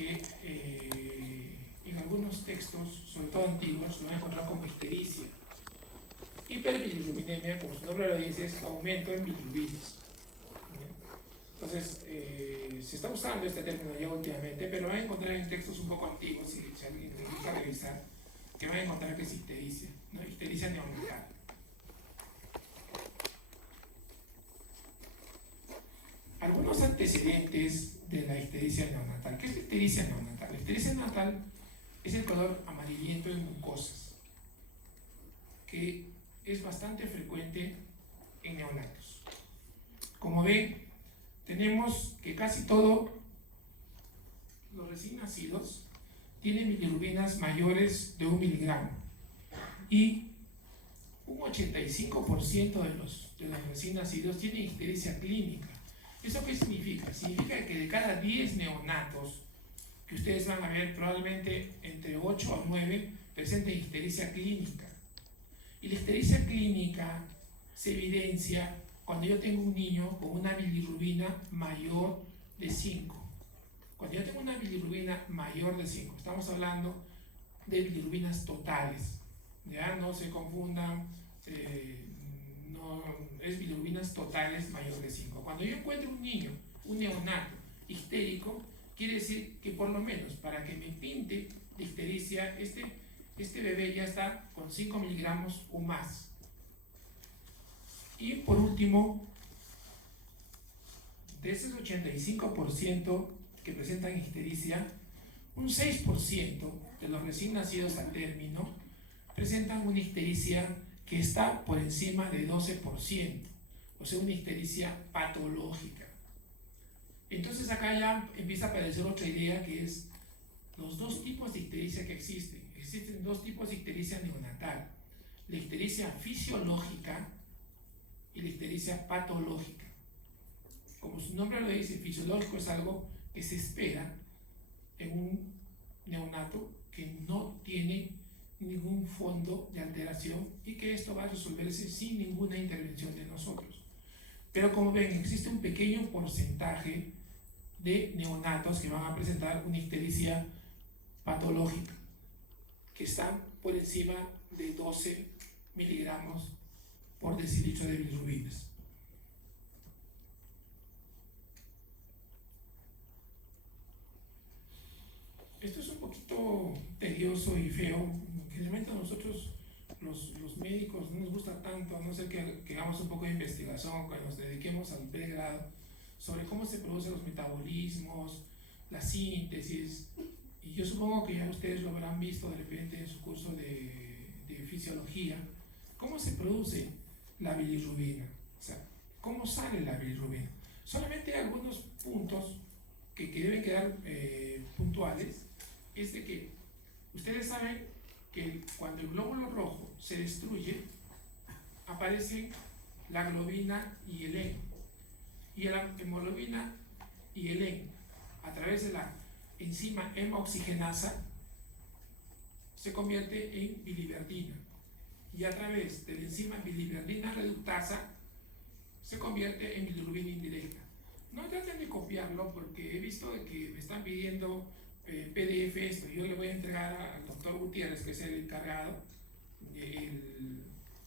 que en algunos textos, sobre todo antiguos, lo van a encontrar como ictericia. Hiperbilirubinemia, como su nombre lo dice, es aumento en bilirrubina. Entonces, se está usando este término ya últimamente, pero van a encontrar en textos un poco antiguos, si alguien le gusta revisar, que van a encontrar que es ictericia, ¿no? Ictericia neonatal. Algunos antecedentes de la ictericia neonatal. ¿Qué es la ictericia neonatal? La ictericia neonatal es el color amarillento en mucosas, que es bastante frecuente en neonatos. Como ven, tenemos que casi todos los recién nacidos tienen bilirrubinas mayores de 1 miligramo y un 85% de los recién nacidos tienen ictericia clínica. ¿Eso qué significa? Significa que de cada 10 neonatos que ustedes van a ver, probablemente entre 8 o 9 presenten ictericia clínica. Y la ictericia clínica se evidencia cuando yo tengo un niño con una bilirrubina mayor de 5. Cuando yo tengo una bilirrubina mayor de 5, estamos hablando de bilirrubinas totales. Ya no se confundan, no, es bilirrubinas totales mayor de 5. Cuando yo encuentro un niño, un neonato ictérico, quiere decir que por lo menos para que me pinte de ictericia, este bebé ya está con 5 miligramos o más. Y por último, de ese 85% que presentan ictericia, un 6% de los recién nacidos al término presentan una ictericia que está por encima de 12%, o sea, una ictericia patológica. Entonces acá ya empieza a aparecer otra idea, que es los dos tipos de ictericia que existen. Existen dos tipos de ictericia neonatal: la ictericia fisiológica y la ictericia patológica. Como su nombre lo dice, fisiológico es algo que se espera en un neonato que no tiene ningún fondo de alteración y que esto va a resolverse sin ninguna intervención de nosotros. Pero como ven, existe un pequeño porcentaje de neonatos que van a presentar una ictericia patológica, que están por encima de 12 miligramos por decilitro de bilirrubinas. Esto es un poquito tedioso y feo. Generalmente a nosotros, los médicos, no nos gusta tanto, a no ser que hagamos un poco de investigación, que nos dediquemos al pregrado, sobre cómo se producen los metabolismos, la síntesis. Y yo supongo que ya ustedes lo habrán visto de repente en su curso de fisiología, cómo se produce la bilirrubina, o sea, cómo sale la bilirrubina. Solamente algunos puntos que deben quedar puntuales es de que ustedes saben que cuando el glóbulo rojo se destruye, aparecen la globina y el hemo. Y la hemoglobina y el hemo, a través de la enzima hemooxigenasa, se convierte en biliverdina. Y a través de la enzima biliverdina reductasa, se convierte en bilirrubina indirecta. No traten de copiarlo, porque he visto que me están pidiendo PDF esto. Yo le voy a entregar al doctor Gutiérrez, que es el encargado,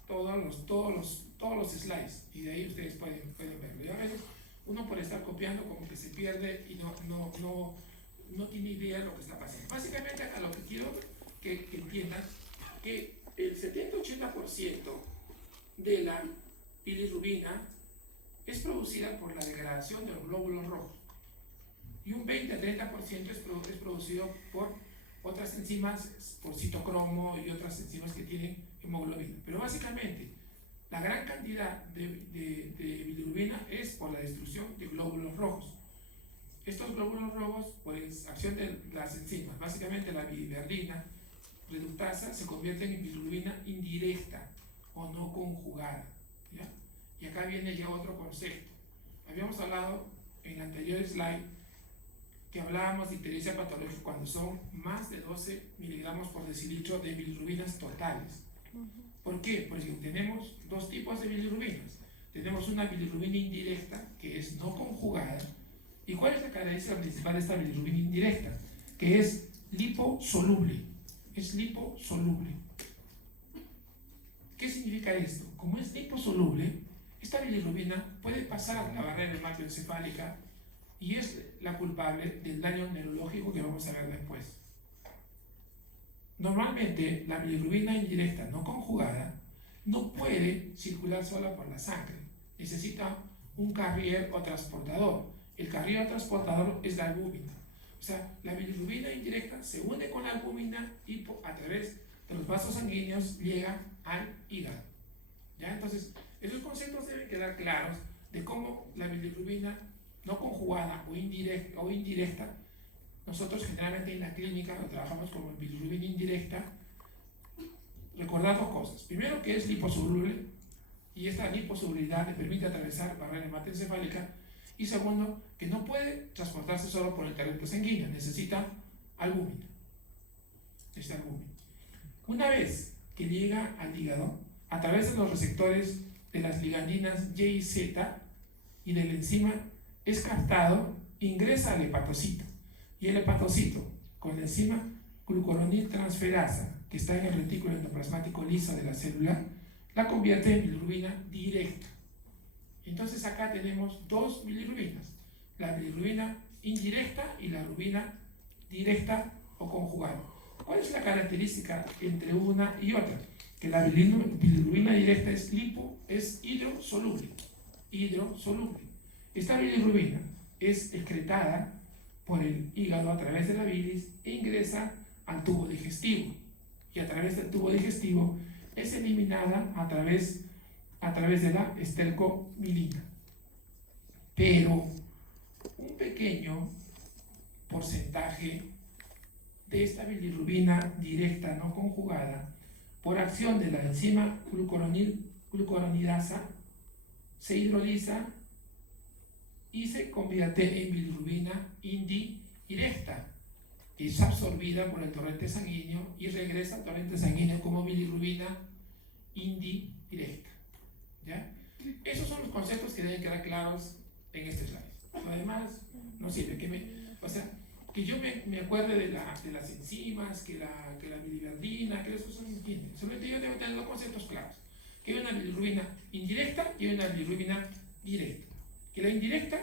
todos los slides, y de ahí ustedes pueden verlo. Y a veces uno, por estar copiando, como que se pierde y no tiene idea de lo que está pasando. Básicamente acá lo que quiero que entiendan, que el 70-80% de la bilirrubina es producida por la degradación de los glóbulos rojos, y un 20-30% es producido por otras enzimas, por citocromo y otras enzimas que tienen hemoglobina. Pero básicamente la gran cantidad de bilirrubina es por la destrucción de glóbulos rojos. Estos glóbulos rojos, por acción de las enzimas, básicamente la biliverdina reductasa, se convierten en bilirrubina indirecta o no conjugada, ¿ya? Y acá viene ya otro concepto. Habíamos hablado en el anterior slide que hablábamos de ictericia patológica cuando son más de 12 miligramos por decilitro de bilirrubinas totales. ¿Por qué? Porque tenemos dos tipos de bilirrubinas. Tenemos una bilirrubina indirecta, que es no conjugada. ¿Y cuál es la característica principal de esta bilirrubina indirecta? que es liposoluble. Es liposoluble. ¿Qué significa esto? Como es liposoluble, esta bilirrubina puede pasar la barrera hematoencefálica y es la culpable del daño neurológico que vamos a ver después. Normalmente la bilirrubina indirecta no conjugada no puede circular sola por la sangre. Necesita un carrier o transportador. El carrier o transportador es la albúmina. O sea, la bilirrubina indirecta se une con la albúmina y a través de los vasos sanguíneos llega al hígado. ¿Ya? Entonces, esos conceptos deben quedar claros de cómo la bilirrubina no conjugada o indirecta, nosotros generalmente en la clínica lo trabajamos como bilirrubina indirecta. Recordar dos cosas. Primero, que es liposoluble y esta liposolubilidad le permite atravesar barrera hematoencefálica. Y segundo, que no puede transportarse solo por el torrente sanguíneo, necesita albúmina. Una vez que llega al hígado, a través de los receptores de las ligandinas Y y Z y de la enzima, es captado, ingresa al hepatocito. Y el hepatocito, con la enzima glucuroniltransferasa, que está en el retículo endoplasmático liso de la célula, la convierte en bilirrubina directa. Entonces acá tenemos dos bilirrubinas, la bilirrubina indirecta y la rubina directa o conjugada. ¿Cuál es la característica entre una y otra? Que la bilirrubina directa es hidrosoluble. Esta bilirrubina es excretada por el hígado a través de la bilis e ingresa al tubo digestivo. Y a través del tubo digestivo es eliminada a través de la estercomilina. Pero un pequeño porcentaje de esta bilirrubina directa no conjugada, por acción de la enzima glucuronidasa, se hidroliza y se convierte en bilirrubina indirecta. Es absorbida por el torrente sanguíneo y regresa al torrente sanguíneo como bilirrubina indirecta. ¿Ya? Esos son los conceptos que deben quedar claros en este slide. Lo demás no sirve. Que yo me acuerde de las enzimas, que la biliverdina, que eso son entienden. Solamente yo debo tener dos conceptos claros. Que hay una bilirrubina indirecta y hay una bilirrubina directa. Que la indirecta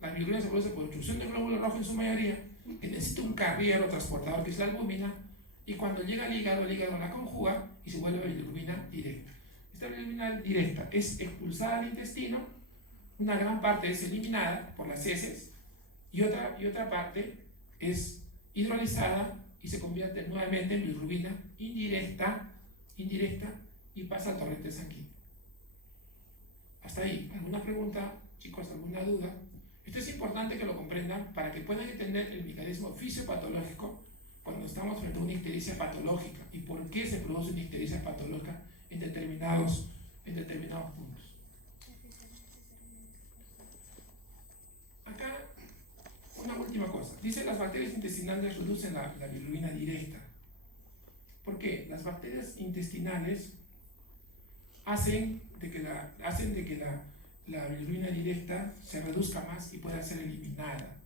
la bilirrubina se produce por obstrucción del glóbulo rojo en su mayoría, que necesita un carrier o transportador que es la albúmina, y cuando llega al hígado, el hígado la conjuga y se vuelve bilirrubina directa. Esta bilirrubina directa es expulsada al intestino, una gran parte es eliminada por las heces y otra parte es hidrolizada y se convierte nuevamente en bilirrubina indirecta y pasa al torrente sanguíneo. Hasta ahí, ¿alguna pregunta, chicos? ¿Alguna duda? Esto es importante que lo comprendan para que puedan entender el mecanismo fisiopatológico cuando estamos frente a una ictericia patológica y por qué se produce una ictericia patológica en determinados puntos. Acá, una última cosa. Dice las bacterias intestinales reducen la bilirrubina directa. ¿Por qué? Las bacterias intestinales hacen de que la bilirrubina directa se reduzca más y pueda ser eliminada.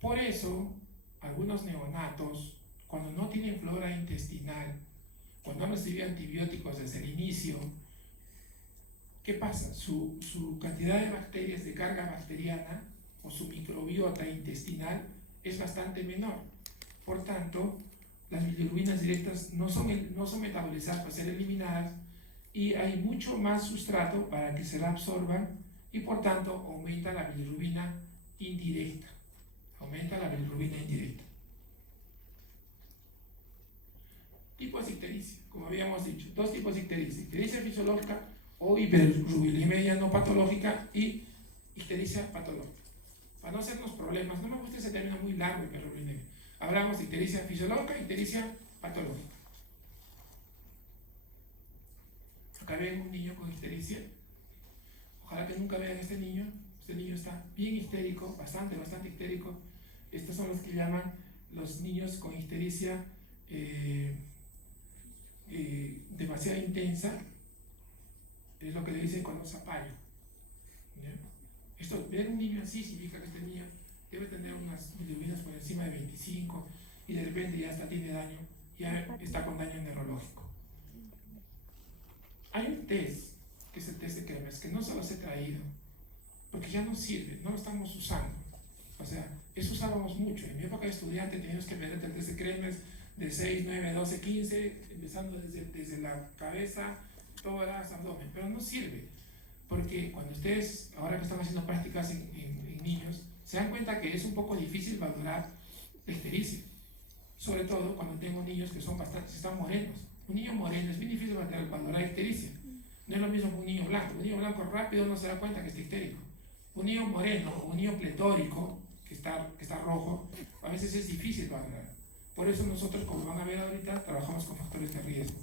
Por eso, algunos neonatos, cuando no tienen flora intestinal, cuando han recibido antibióticos desde el inicio, ¿qué pasa? Su cantidad de bacterias de carga bacteriana o su microbiota intestinal es bastante menor. Por tanto, las bilirrubinas directas no son metabolizadas para ser eliminadas y hay mucho más sustrato para que se la absorban y por tanto aumenta la bilirrubina indirecta. Tipos de ictericia, como habíamos dicho, dos tipos de ictericia: ictericia fisiológica o hiperrubilemia no patológica y ictericia patológica. Para no hacernos problemas, no me gusta ese término muy largo, hiperrubilemia. Hablamos de ictericia fisiológica y ictericia patológica. Acá ven un niño con ictericia. Ojalá que nunca vean a este niño. Este niño está bien histérico, bastante histérico. Estos son los que llaman los niños con ictericia demasiado intensa. Es lo que le dicen con los zapallos. Esto, ver un niño así significa que este niño debe tener unas bilirrubinas por encima de 25 y de repente ya hasta tiene daño, ya está con daño neurológico. Hay un test, que es el test de Kremer, que no se los he traído, porque ya no sirve, no lo estamos usando. O sea, eso usábamos mucho. En mi época de estudiante teníamos que meter el test de Kremer de 6, 9, 12, 15, empezando desde la cabeza, tórax, abdomen, pero no sirve. Porque cuando ustedes, ahora que están haciendo prácticas en niños, se dan cuenta que es un poco difícil valorar la ictericia. Sobre todo cuando tengo niños que son están morenos. Un niño moreno es bien difícil valorar ictericia. No es lo mismo que un niño blanco. Un niño blanco rápido no se da cuenta que está ictérico. Un niño moreno o un niño pletórico, que está rojo, a veces es difícil valorar. Por eso nosotros, como van a ver ahorita, trabajamos con factores de riesgo.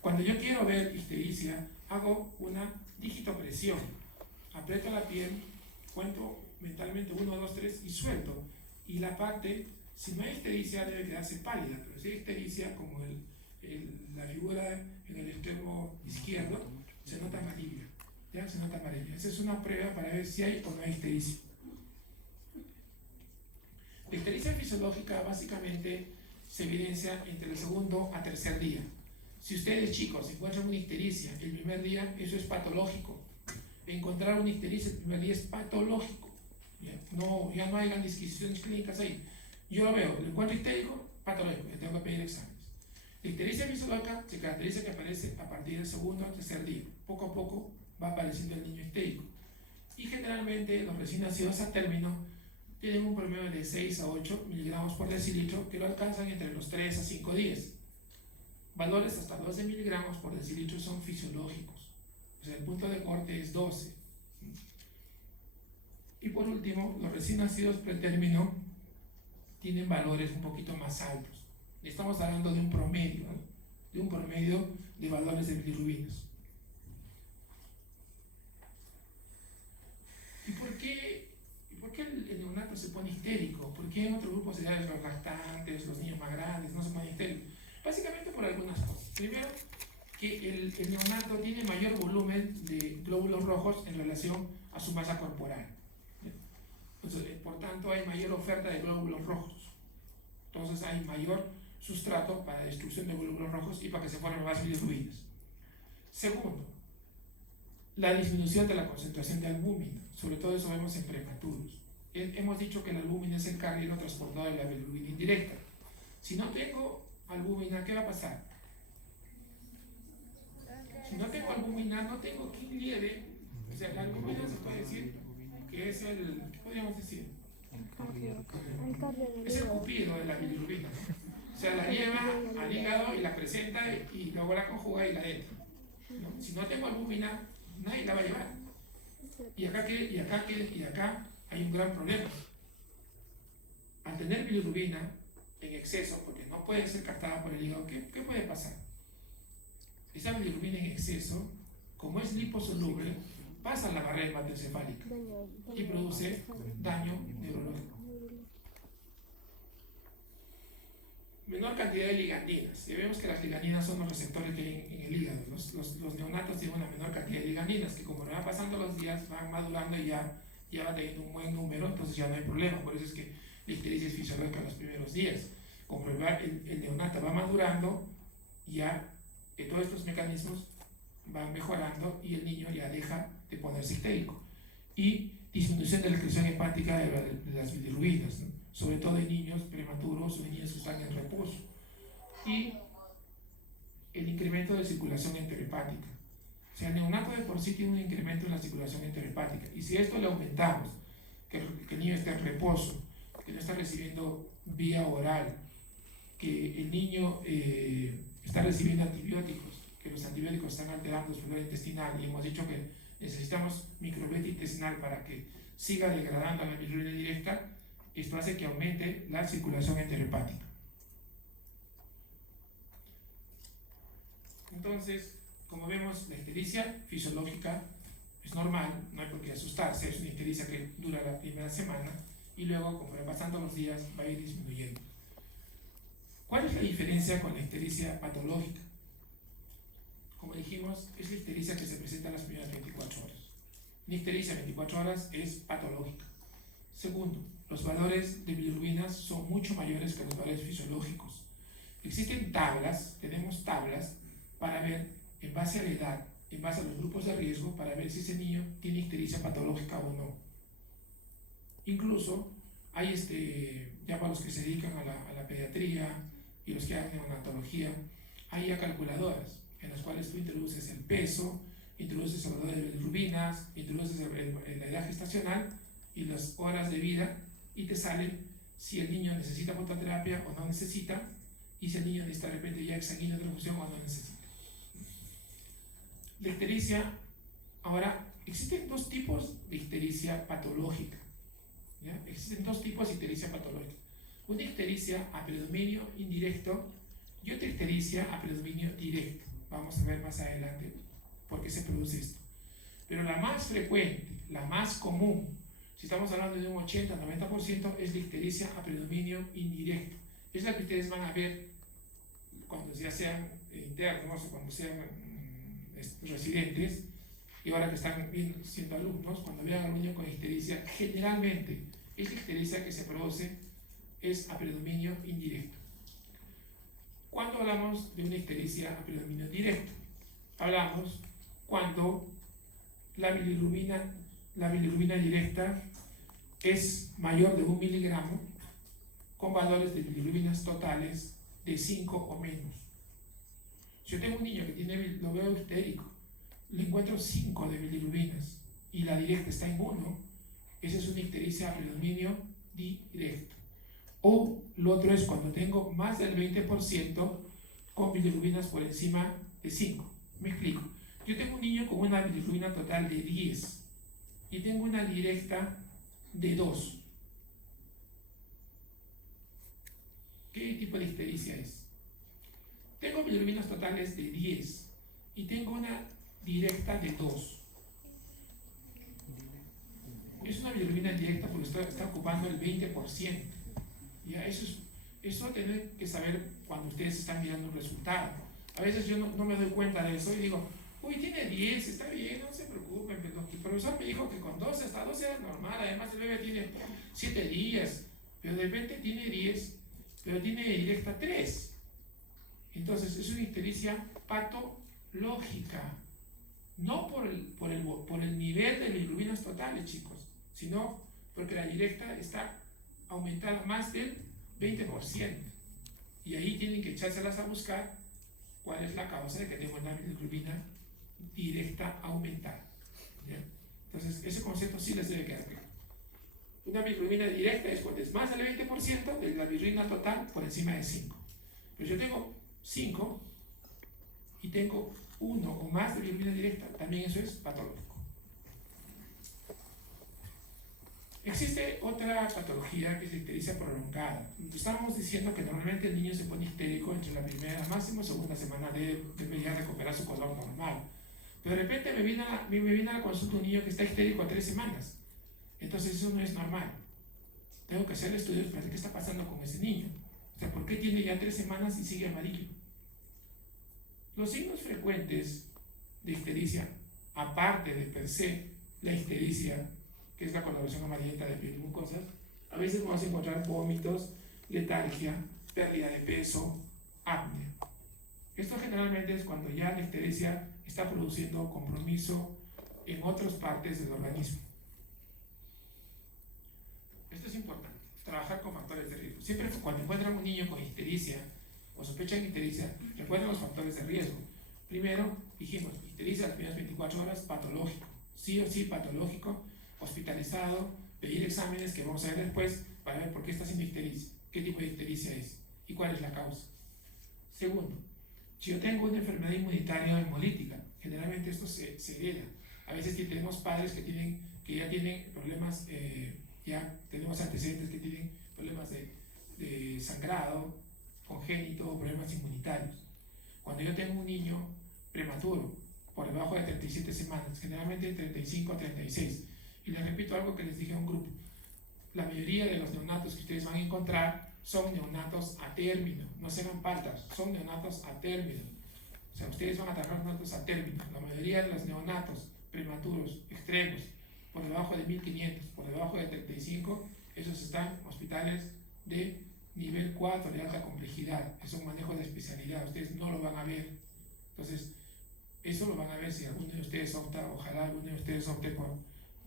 Cuando yo quiero ver ictericia, hago una digitopresión. Aprieto la piel, cuento mentalmente 1, 2, 3 y suelto. Y la parte, si no hay ictericia, debe quedarse pálida, pero si hay ictericia, como la figura en el extremo izquierdo, se nota amarilla. ¿Ya? Se nota amarilla. Esa es una prueba para ver si hay o no hay ictericia. La ictericia fisiológica básicamente se evidencia entre el segundo a tercer día. Si ustedes, chicos, encuentran una ictericia el primer día, eso es patológico. Encontrar una ictericia el primer día es patológico. Ya no hay grandes disquisiciones clínicas ahí. Yo lo veo, le encuentro ictérico, patológico, le tengo que pedir exámenes. La ictericia fisiológica se caracteriza que aparece a partir del segundo o tercer día. Poco a poco va apareciendo el niño ictérico. Y generalmente los recién nacidos a término tienen un promedio de 6 a 8 miligramos por decilitro que lo alcanzan entre los 3 a 5 días. Valores hasta 12 miligramos por decilitro son fisiológicos. O sea, el punto de corte es 12. Y por último, los recién nacidos pretérmino tienen valores un poquito más altos. Estamos hablando de un promedio, ¿no? De un promedio de valores de bilirrubinas. ¿Y por qué el neonato se pone histérico? ¿Por qué en otros grupos edades, los lactantes, los niños más grandes, no se ponen histéricos? Básicamente por algunas cosas. Primero, que el neonato tiene mayor volumen de glóbulos rojos en relación a su masa corporal. Entonces, por tanto, hay mayor oferta de glóbulos rojos. Entonces, hay mayor sustrato para destrucción de glóbulos rojos y para que se formen más bilirrubinas. Segundo, la disminución de la concentración de albúmina. Sobre todo eso vemos en prematuros. Hemos dicho que la albúmina es el carriero transportador de la bilirrubina indirecta. Si no tengo albúmina, ¿qué va a pasar? Si no tengo albúmina, no tengo quien lleve. O sea, la albúmina se puede decir que es ¿qué podríamos decir? Es el cupido de la bilirrubina, ¿no? O sea, la lleva al hígado y la presenta y luego la conjuga y la entra, ¿no? Si no tengo albúmina, nadie la va a llevar. Y acá hay un gran problema. Al tener bilirrubina en exceso, porque no puede ser captada por el hígado, ¿qué puede pasar? Esa bilirrubina en exceso, como es liposoluble, pasa a la barrera hematoencefálica y produce daño neurológico. Menor cantidad de ligandinas. Ya vemos que las ligandinas son los receptores que hay en el hígado. Los neonatos tienen una menor cantidad de ligandinas que, como van pasando los días, van madurando y ya va teniendo un buen número, entonces ya no hay problema. Por eso es que la ictericia es fisiológica en los primeros días. Como el neonato va madurando, ya todos estos mecanismos van mejorando y el niño ya deja de ponerse ictérico. Y disminución de la excreción hepática de las bilirrubinas, ¿no? Sobre todo en niños prematuros o en niños que están en reposo. Y el incremento de circulación enterohepática. O sea, el neonato de por sí tiene un incremento en la circulación enterohepática. Y si esto le aumentamos, que el niño está en reposo, que no está recibiendo vía oral, que el niño está recibiendo antibióticos, que los antibióticos están alterando su flora intestinal, y hemos dicho que necesitamos microbiota intestinal para que siga degradando la bilirrubina directa, esto hace que aumente la circulación enterohepática. Entonces, como vemos, la ictericia fisiológica es normal, no hay por qué asustarse, es una ictericia que dura la primera semana y luego, conforme pasando los días, va a ir disminuyendo. ¿Cuál es la diferencia con la ictericia patológica? Como dijimos, es la ictericia que se presenta en las primeras 24 horas. Una ictericia 24 horas es patológica. Segundo, los valores de bilirrubinas son mucho mayores que los valores fisiológicos. Existen tablas, tenemos tablas para ver en base a la edad, en base a los grupos de riesgo, para ver si ese niño tiene ictericia patológica o no. Incluso hay ya para los que se dedican a la pediatría y los que hacen neonatología, hay ya calculadoras en las cuales tú introduces el peso, introduces el valor de bilirrubinas, introduces la edad gestacional y las horas de vida, y te sale si el niño necesita fototerapia o no necesita, y si el niño necesita de repente ya exsanguíneo transfusión o no necesita. La ictericia, ahora, existen dos tipos de ictericia patológica. ¿Ya? Existen dos tipos de ictericia patológica. Una ictericia a predominio indirecto y otra ictericia a predominio directo. Vamos a ver más adelante por qué se produce esto. Pero la más frecuente, la más común, si estamos hablando de un 80-90%, es la ictericia a predominio indirecto. Es la que ustedes van a ver cuando ya sean internos o cuando sean residentes, y ahora que están siendo alumnos, cuando vean a un niño con ictericia, generalmente esta ictericia que se produce es a predominio indirecto. ¿Cuándo hablamos de una ictericia a predominio directo? Hablamos cuando la bilirrubina directa es mayor de 1 miligramo con valores de bilirrubinas totales de 5 o menos. Si yo tengo un niño que lo veo ictérico, le encuentro 5 de bilirrubinas y la directa está en 1, esa es una ictericia a predominio directo. O lo otro es cuando tengo más del 20% con bilirrubinas por encima de 5. Me explico. Yo tengo un niño con una bilirrubina total de 10 y tengo una directa de 2. ¿Qué tipo de ictericia es? Tengo bilirrubinas totales de 10 y tengo una directa de 2. Es una bilirrubina directa porque está ocupando el 20%. ¿Ya? Eso tienen que saber cuando ustedes están mirando un resultado. A veces yo no me doy cuenta de eso y digo, uy, tiene 10, está bien, no se preocupen. El profesor me dijo que con 12, hasta 12 era normal. Además el bebé tiene 7 días, pero de repente tiene 10, pero tiene directa 3. Entonces es una ictericia patológica, no por el nivel de bilirrubinas totales, chicos, sino porque la directa está aumentada más del 20%. Y ahí tienen que echárselas a buscar cuál es la causa de que tengo una bilirrubina directa aumentada. ¿Ya? Entonces ese concepto sí les debe quedar claro. Una bilirrubina directa es cuando es más del 20% de la bilirrubina total por encima de 5. Pero yo tengo 5 y tengo 1 o más de bilirrubina directa, también eso es patológico. Existe otra patología que es la ictericia prolongada. Estábamos diciendo que normalmente el niño se pone histérico entre la primera, máximo segunda semana de ya recuperar su color normal. Pero de repente me viene a la consulta un niño que está histérico a 3 semanas. Entonces eso no es normal. Tengo que hacer estudios para ver qué está pasando con ese niño. O sea, ¿por qué tiene ya 3 semanas y sigue amarillo? Los signos frecuentes de ictericia, aparte de per se la ictericia, que es la coloración amarillenta de piel y mucosas, a veces vamos a encontrar vómitos, letargia, pérdida de peso, apnea. Esto generalmente es cuando ya la ictericia está produciendo compromiso en otras partes del organismo. Esto es importante, trabajar con factores de riesgo. Siempre cuando encuentran un niño con ictericia o sospechan ictericia, recuerden los factores de riesgo. Primero, dijimos, ictericia las primeras 24 horas, patológico, sí o sí patológico, hospitalizado, pedir exámenes que vamos a ver después para ver por qué está haciendo ictericia, qué tipo de ictericia es y cuál es la causa. Segundo, si yo tengo una enfermedad inmunitaria hemolítica, generalmente esto se hereda. A veces tenemos padres que ya tienen problemas, ya tenemos antecedentes que tienen problemas de sangrado congénito, problemas inmunitarios. Cuando yo tengo un niño prematuro, por debajo de 37 semanas, generalmente 35 a 36, y les repito algo que les dije a un grupo, la mayoría de los neonatos que ustedes van a encontrar son neonatos a término, no serán paltas, son neonatos a término. O sea, ustedes van a trabajar neonatos a término. La mayoría de los neonatos prematuros, extremos, por debajo de 1500, por debajo de 35, Esos están hospitales de nivel 4 de alta complejidad, es un manejo de especialidad, ustedes no lo van a ver. Entonces, eso lo van a ver si alguno de ustedes opta, ojalá alguno de ustedes opte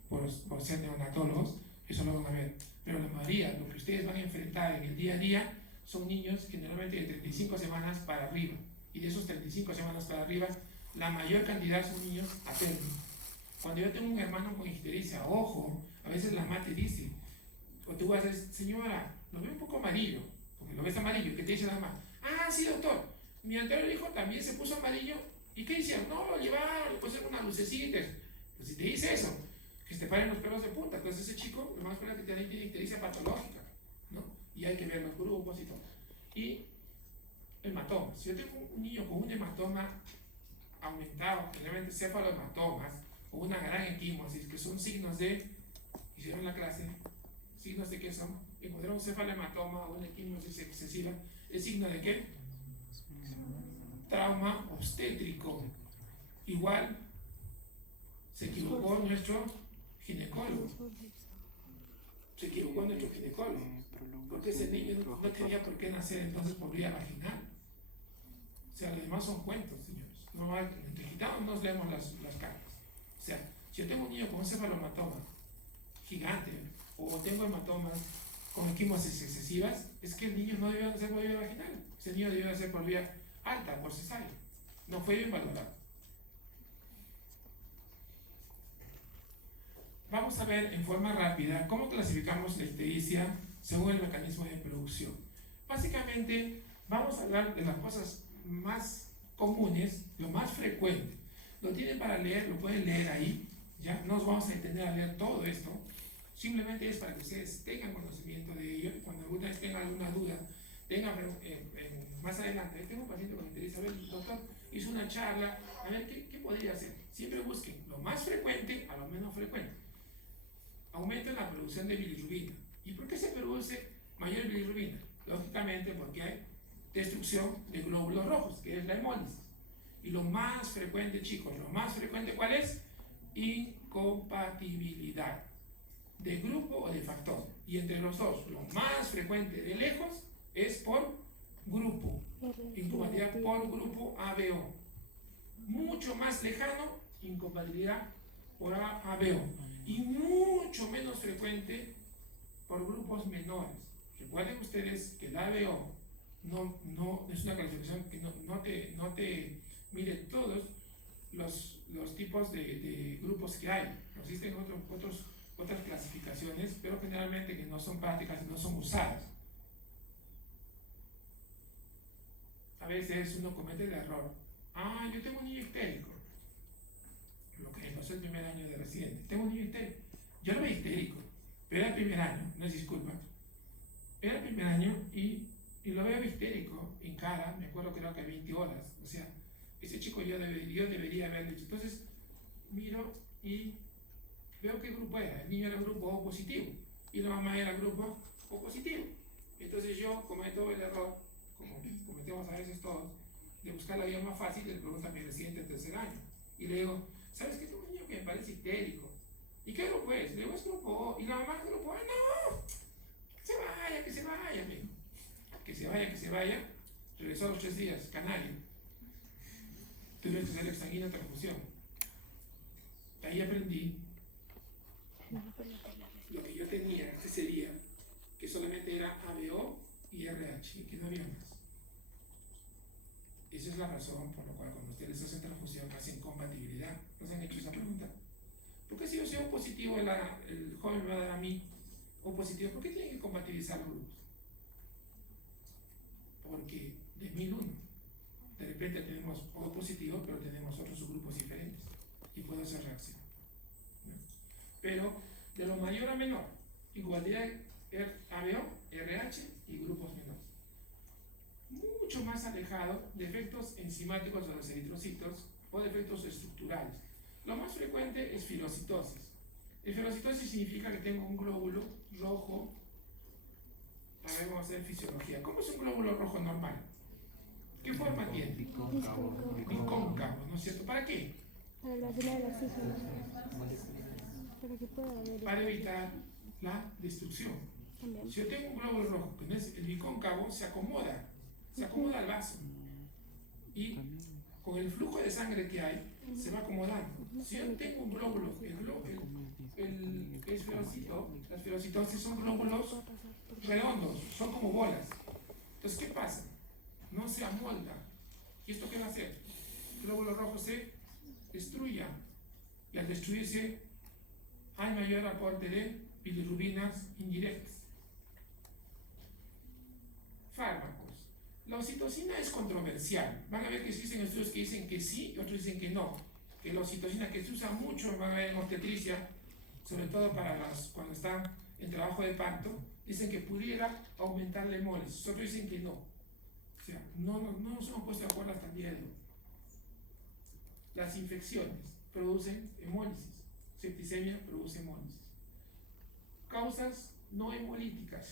por ser neonatólogos, eso lo van a ver. Pero la mayoría, lo que ustedes van a enfrentar en el día a día, son niños generalmente de 35 semanas para arriba. Y de esos 35 semanas para arriba, la mayor cantidad son niños a término. Cuando yo tengo un hermano con ictericia, ojo, a veces la mamá te dice, o tú vas a decir, señora, lo veo un poco amarillo, porque lo ves amarillo, ¿qué te dice la mamá? Ah, sí, doctor, mi anterior hijo también se puso amarillo, ¿y qué hicieron? No, lo llevaron, le pusieron unas lucecitas. Pues si te dice eso, que se te paren los pelos de punta, entonces ese chico, lo más probable es que tiene ictericia patológica, ¿no? Y hay que ver los grupos y todo. Y hematomas. Si yo tengo un niño con un hematoma aumentado, generalmente cefalohematomas, o una gran equimosis, que son signos de, hicieron la clase, signos de qué son, encontrar un cefalohematoma o una equimosis excesiva, ¿es signo de qué? Trauma obstétrico. Igual se equivocó nuestro ginecólogo. Se equivocó nuestro ginecólogo. Porque ese niño no tenía por qué nacer entonces por vía vaginal. O sea, los demás son cuentos, señores. No, entre gitanos nos leemos las cartas. O sea, si yo tengo un niño con un cefalohematoma gigante, o tengo hematomas con equimosis excesivas, es que el niño no debe nacer por vía vaginal. Ese niño debe nacer por vía alta, por cesárea. No fue bien valorado. Vamos a ver en forma rápida cómo clasificamos la ictericia según el mecanismo de producción. Básicamente, vamos a hablar de las cosas más comunes, lo más frecuente. Lo tienen para leer, lo pueden leer ahí, ya no nos vamos a detener a leer todo esto, simplemente es para que ustedes tengan conocimiento de ello y cuando alguna vez tengan alguna duda, tengan más adelante, tengo un paciente con ictericia, a ver, doctor, hizo una charla, a ver, ¿qué podría hacer? Siempre busquen lo más frecuente a lo menos frecuente. Aumento en la producción de bilirrubina. ¿Y por qué se produce mayor bilirrubina? Lógicamente porque hay destrucción de glóbulos rojos, que es la hemólisis. Y lo más frecuente, chicos, lo más frecuente, ¿cuál es? Incompatibilidad de grupo o de factor. Y entre los dos, lo más frecuente de lejos es por grupo. Incompatibilidad por grupo ABO. Mucho más lejano, incompatibilidad por ABO. Y mucho menos frecuente por grupos menores. Recuerden ustedes que el ABO no es una calificación que no te mide todos los tipos de grupos que hay. Existen otras clasificaciones, pero generalmente que no son prácticas y no son usadas. A veces uno comete el error. Ah, yo tengo un niño histérico. Lo que pasó el primer año de residente. Tengo un niño histérico. Yo lo veo histérico, pero era el primer año, no es disculpa. Era el primer año y lo veo histérico en cara, me acuerdo que era que 20 horas. O sea, ese chico yo debería haberlo hecho. Entonces, miro y veo qué grupo era. El niño era grupo O positivo y la mamá era grupo O positivo. Entonces yo cometo el error, como cometemos a veces todos, de buscar la vía más fácil y le pregunto a mi residente del tercer año. Y le digo, ¿sabes qué? Tengo un niño que me parece histérico. ¿Y qué grupo es? Le digo, es grupo O. Y la mamá, grupo A, no. Que se vaya, amigo. Que se vaya. Regresó a los 3 días, canario. Tuve que hacer exsanguínea transfusión. Ahí aprendí lo que yo tenía ese día, que solamente era ABO y RH, y que no había más. Esa es la razón por la cual cuando ustedes hacen transfusión hacen compatibilidad. ¿Nos han hecho esa pregunta? ¿Por qué si yo soy positivo, el joven me va a dar a mí O positivo? ¿Por qué tienen que compatibilizar los grupos? Porque de 1001, de repente tenemos O positivo, pero tenemos otros subgrupos diferentes y puede hacer reacción, ¿no? Pero de lo mayor a menor, incompatibilidad ABO, RH y grupos menores. Mucho más alejado de efectos enzimáticos de los eritrocitos o de efectos estructurales. Lo más frecuente es filocitosis. Filocitosis significa que tengo un glóbulo rojo. A ver, vamos a hacer fisiología. ¿Cómo es un glóbulo rojo normal? ¿Qué forma tiene? Bicóncavo, ¿no es cierto? ¿Para qué? Para la vena del oxígeno. Para que pueda haber. Para evitar la destrucción. Si yo tengo un glóbulo rojo que no es el bicóncavo, se acomoda al vaso. Y con el flujo de sangre que hay, se va acomodando. Si yo tengo un glóbulo, el esferocito, la esferocitosis son glóbulos redondos, son como bolas. Entonces, ¿qué pasa? No se amolda. ¿Y esto qué va a hacer? El glóbulo rojo se destruya. Y al destruirse, hay mayor aporte de bilirrubinas indirectas. Fármacos. La oxitocina es controversial. Van a ver que existen estudios que dicen que sí y otros dicen que no. Que la oxitocina, que se usa mucho, van a ver en obstetricia, sobre todo para cuando están en trabajo de parto, dicen que pudiera aumentar la hemólisis. Otros dicen que no. O sea, no nos hemos puesto de acuerdo hasta el día de hoy. Las infecciones producen hemólisis. Septicemia produce hemólisis. Causas no hemolíticas.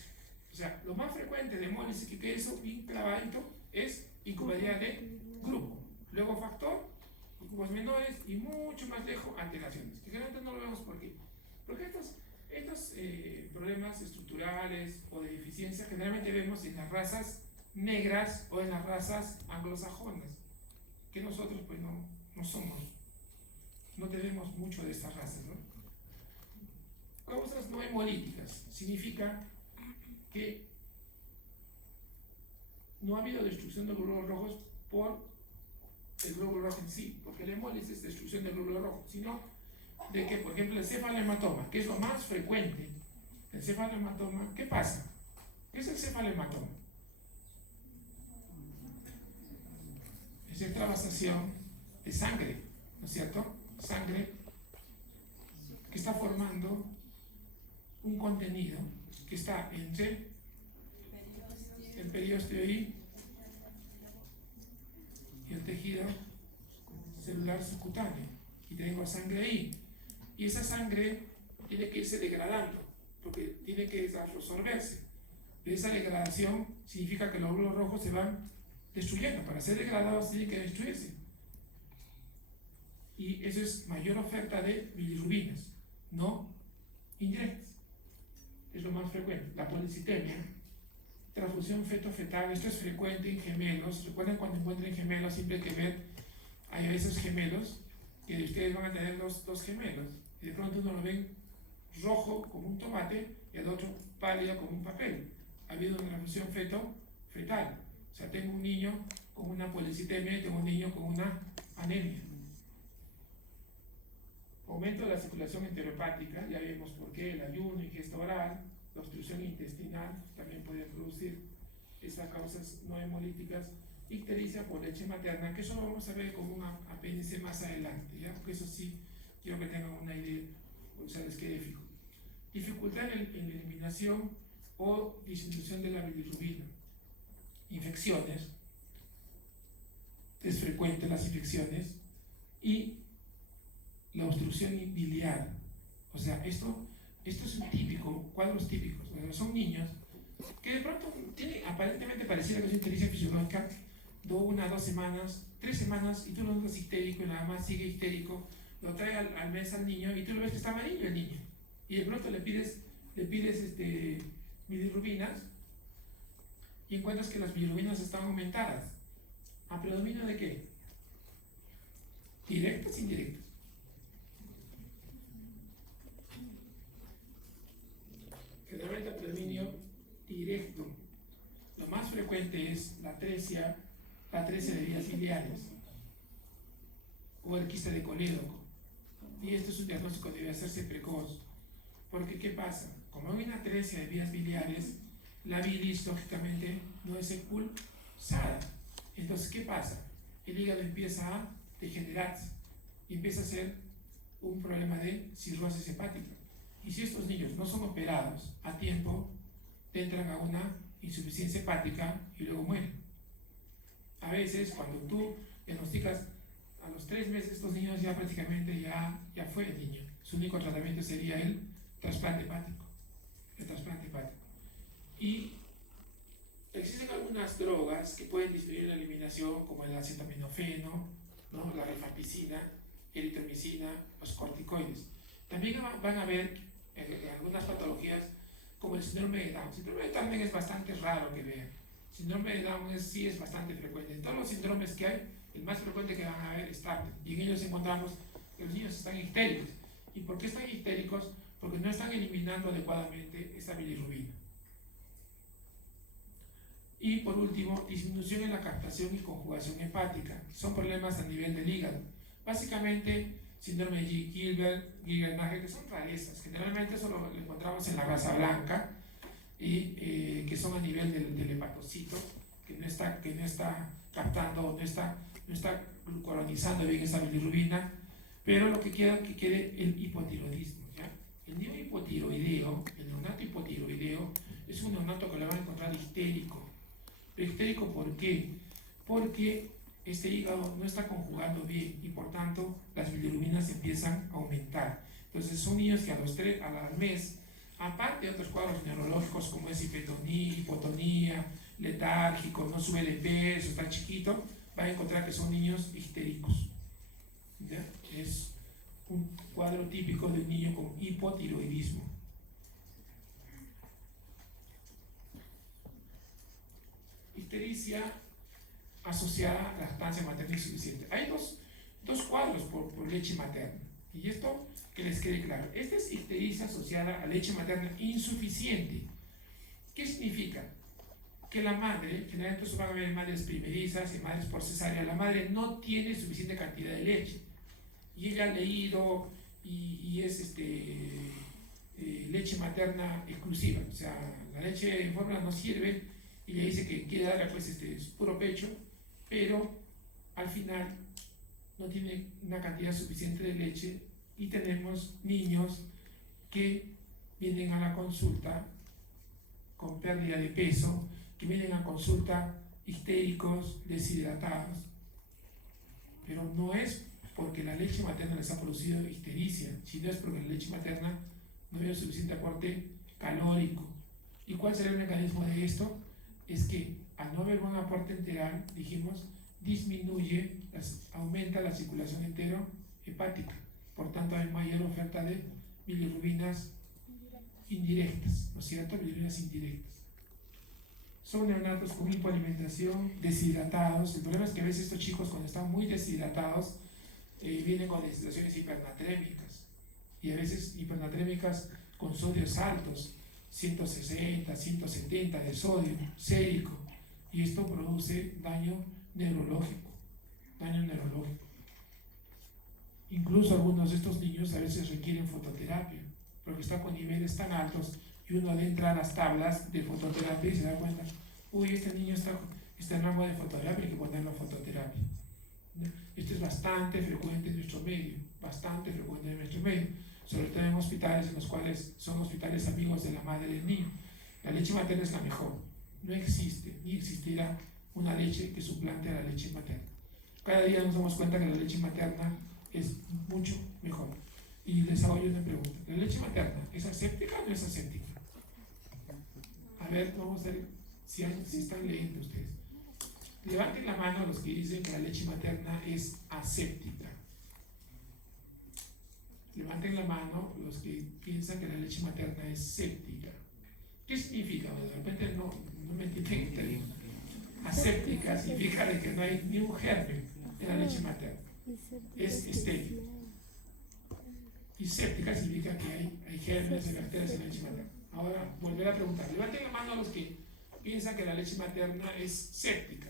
O sea, lo más frecuente de hemólisis que quede eso bien clavadito es incomodidad de grupo. Luego factor, grupos menores y mucho más lejos alteraciones. Que generalmente no lo vemos por qué. Porque estos problemas estructurales o de deficiencia generalmente vemos en las razas negras o en las razas anglosajonas. Que nosotros pues no somos, no tenemos mucho de estas razas, ¿no? Causas no hemolíticas significa que no ha habido destrucción de glóbulos rojos por el glóbulo rojo en sí, porque la hemólisis es destrucción del glóbulo rojo, sino de que, por ejemplo, el cefalohematoma, que es lo más frecuente, el cefalohematoma, ¿qué pasa? ¿Qué es el cefalohematoma? Es extravasación de sangre, ¿no es cierto? Sangre que está formando un contenido que está entre el periósteo y el tejido celular subcutáneo, y tengo sangre ahí, y esa sangre tiene que irse degradando porque tiene que absorberse. Esa degradación significa que los glóbulos rojos se van destruyendo. Para ser degradados tienen que destruirse, y eso es mayor oferta de bilirrubinas no indirectas. Es lo más frecuente. La policitemia, transfusión feto-fetal, esto es frecuente en gemelos. Recuerden, cuando encuentren gemelos, siempre hay que ver, hay esos gemelos que ustedes van a tener dos gemelos, y de pronto uno lo ven rojo como un tomate y el otro pálido como un papel. Ha habido una transfusión feto-fetal. O sea, tengo un niño con una policitemia y tengo un niño con una anemia. Aumento de la circulación enterohepática, ya vemos por qué, el ayuno, ingesta oral, la obstrucción intestinal también puede producir esas causas no hemolíticas. Ictericia por leche materna, que eso lo vamos a ver como un apéndice más adelante, ¿ya? Porque eso sí quiero que tengan una idea, o sea, les quede fijo. Dificultad en la eliminación o disminución de la bilirrubina. Infecciones, es frecuente las infecciones, y la obstrucción biliar. O sea, esto es un típico, cuadros típicos. O sea, son niños que de pronto tienen aparentemente pareciera que es ictericia fisiológica, 1, 2 semanas, 3 semanas, y tú lo notas histérico y nada más sigue histérico, lo trae al mes al niño y tú lo ves que está amarillo el niño. Y de pronto le pides bilirrubinas y encuentras que las bilirrubinas están aumentadas. ¿A predominio de qué? ¿Directas o indirectas? Generalmente a predominio directo. Lo más frecuente es la atresia de vías biliares o el quiste de colédoco. Y esto es un diagnóstico que debe hacerse precoz. Porque, ¿qué pasa? Como hay una atresia de vías biliares, la bilis lógicamente no es expulsada. Entonces, ¿qué pasa? El hígado empieza a degenerarse y empieza a ser un problema de cirrosis hepática. Y si estos niños no son operados a tiempo, entran a una insuficiencia hepática y luego mueren. A veces, cuando tú diagnosticas a los 3 meses, estos niños ya prácticamente ya fue el niño. Su único tratamiento sería el trasplante hepático. Y existen algunas drogas que pueden disminuir la eliminación, como el acetaminofeno, ¿no? La rifampicina, eritromicina, los corticoides. También van a ver algunas patologías como el síndrome de Down. El síndrome de Down también es bastante raro que vean. El síndrome de Down sí es bastante frecuente. En todos los síndromes que hay, el más frecuente que van a ver es Turner. Y en ellos encontramos que los niños están histéricos. ¿Y por qué están histéricos? Porque no están eliminando adecuadamente esta bilirrubina. Y por último, disminución en la captación y conjugación hepática. Son problemas a nivel del hígado. Básicamente, síndrome de Gilbert-Naegel, que son rarezas. Generalmente solo lo encontramos en la raza blanca y que son a nivel del hepatocito, que no está captando, no está glucuronizando bien esa bilirrubina, pero lo que queda que quede el hipotiroidismo. ¿Ya? El niño hipotiroideo, el neonato hipotiroideo, es un neonato que lo van a encontrar histérico. ¿Pero histérico por qué? Porque este hígado no está conjugando bien y por tanto las bilirrubinas empiezan a aumentar. Entonces son niños que al mes, aparte de otros cuadros neurológicos como es hipotonía, letárgico, no sube de peso, está chiquito, va a encontrar que son niños histéricos. ¿Ya? Es un cuadro típico de un niño con hipotiroidismo. Ictericia asociada a lactancia materna insuficiente. Hay dos cuadros por leche materna. Y esto que les quede claro. Esta es ictericia asociada a leche materna insuficiente. ¿Qué significa? Que la madre, generalmente van a haber madres primerizas y madres por cesárea, la madre no tiene suficiente cantidad de leche. Y ella ha leído y es leche materna exclusiva. O sea, la leche en fórmula no sirve y le dice que quiere darle pues puro pecho, pero al final no tiene una cantidad suficiente de leche y tenemos niños que vienen a la consulta con pérdida de peso, que vienen a consulta histéricos, deshidratados, pero no es porque la leche materna les ha producido histericia, sino es porque la leche materna no había suficiente aporte calórico. ¿Y cuál será el mecanismo de esto? Es que al no haber un aporte enteral, dijimos, aumenta la circulación enterohepática. Por tanto, hay mayor oferta de bilirrubinas indirectas, ¿no es cierto? Bilirrubinas indirectas. Son neonatos con hipoalimentación, deshidratados. El problema es que a veces estos chicos, cuando están muy deshidratados, vienen con deshidrataciones hipernatrémicas. Y a veces hipernatrémicas con sodios altos, 160, 170 de sodio, sérico, y esto produce daño neurológico. Incluso algunos de estos niños a veces requieren fototerapia, porque están con niveles tan altos y uno adentra a las tablas de fototerapia y se da cuenta, uy, este niño está en rango de fototerapia, hay que ponerlo a fototerapia. Esto es bastante frecuente en nuestro medio, sobre todo en hospitales en los cuales son hospitales amigos de la madre del niño. La leche materna es la mejor. No existe ni existirá una leche que suplante a la leche materna. Cada día nos damos cuenta que la leche materna es mucho mejor. Y les hago yo una pregunta. ¿La leche materna es aséptica o no es aséptica? A ver, vamos a ver si están leyendo ustedes. Levanten la mano los que dicen que la leche materna es aséptica. Levanten la mano los que piensan que la leche materna es séptica. ¿Qué significa? De repente no me entienden. Aséptica significa de que no hay ni un germen en la leche materna. Es estéril. Y séptica significa que hay gérmenes y bacterias en la leche materna. Ahora, volver a preguntar. Levanten la mano a los que piensan que la leche materna es séptica.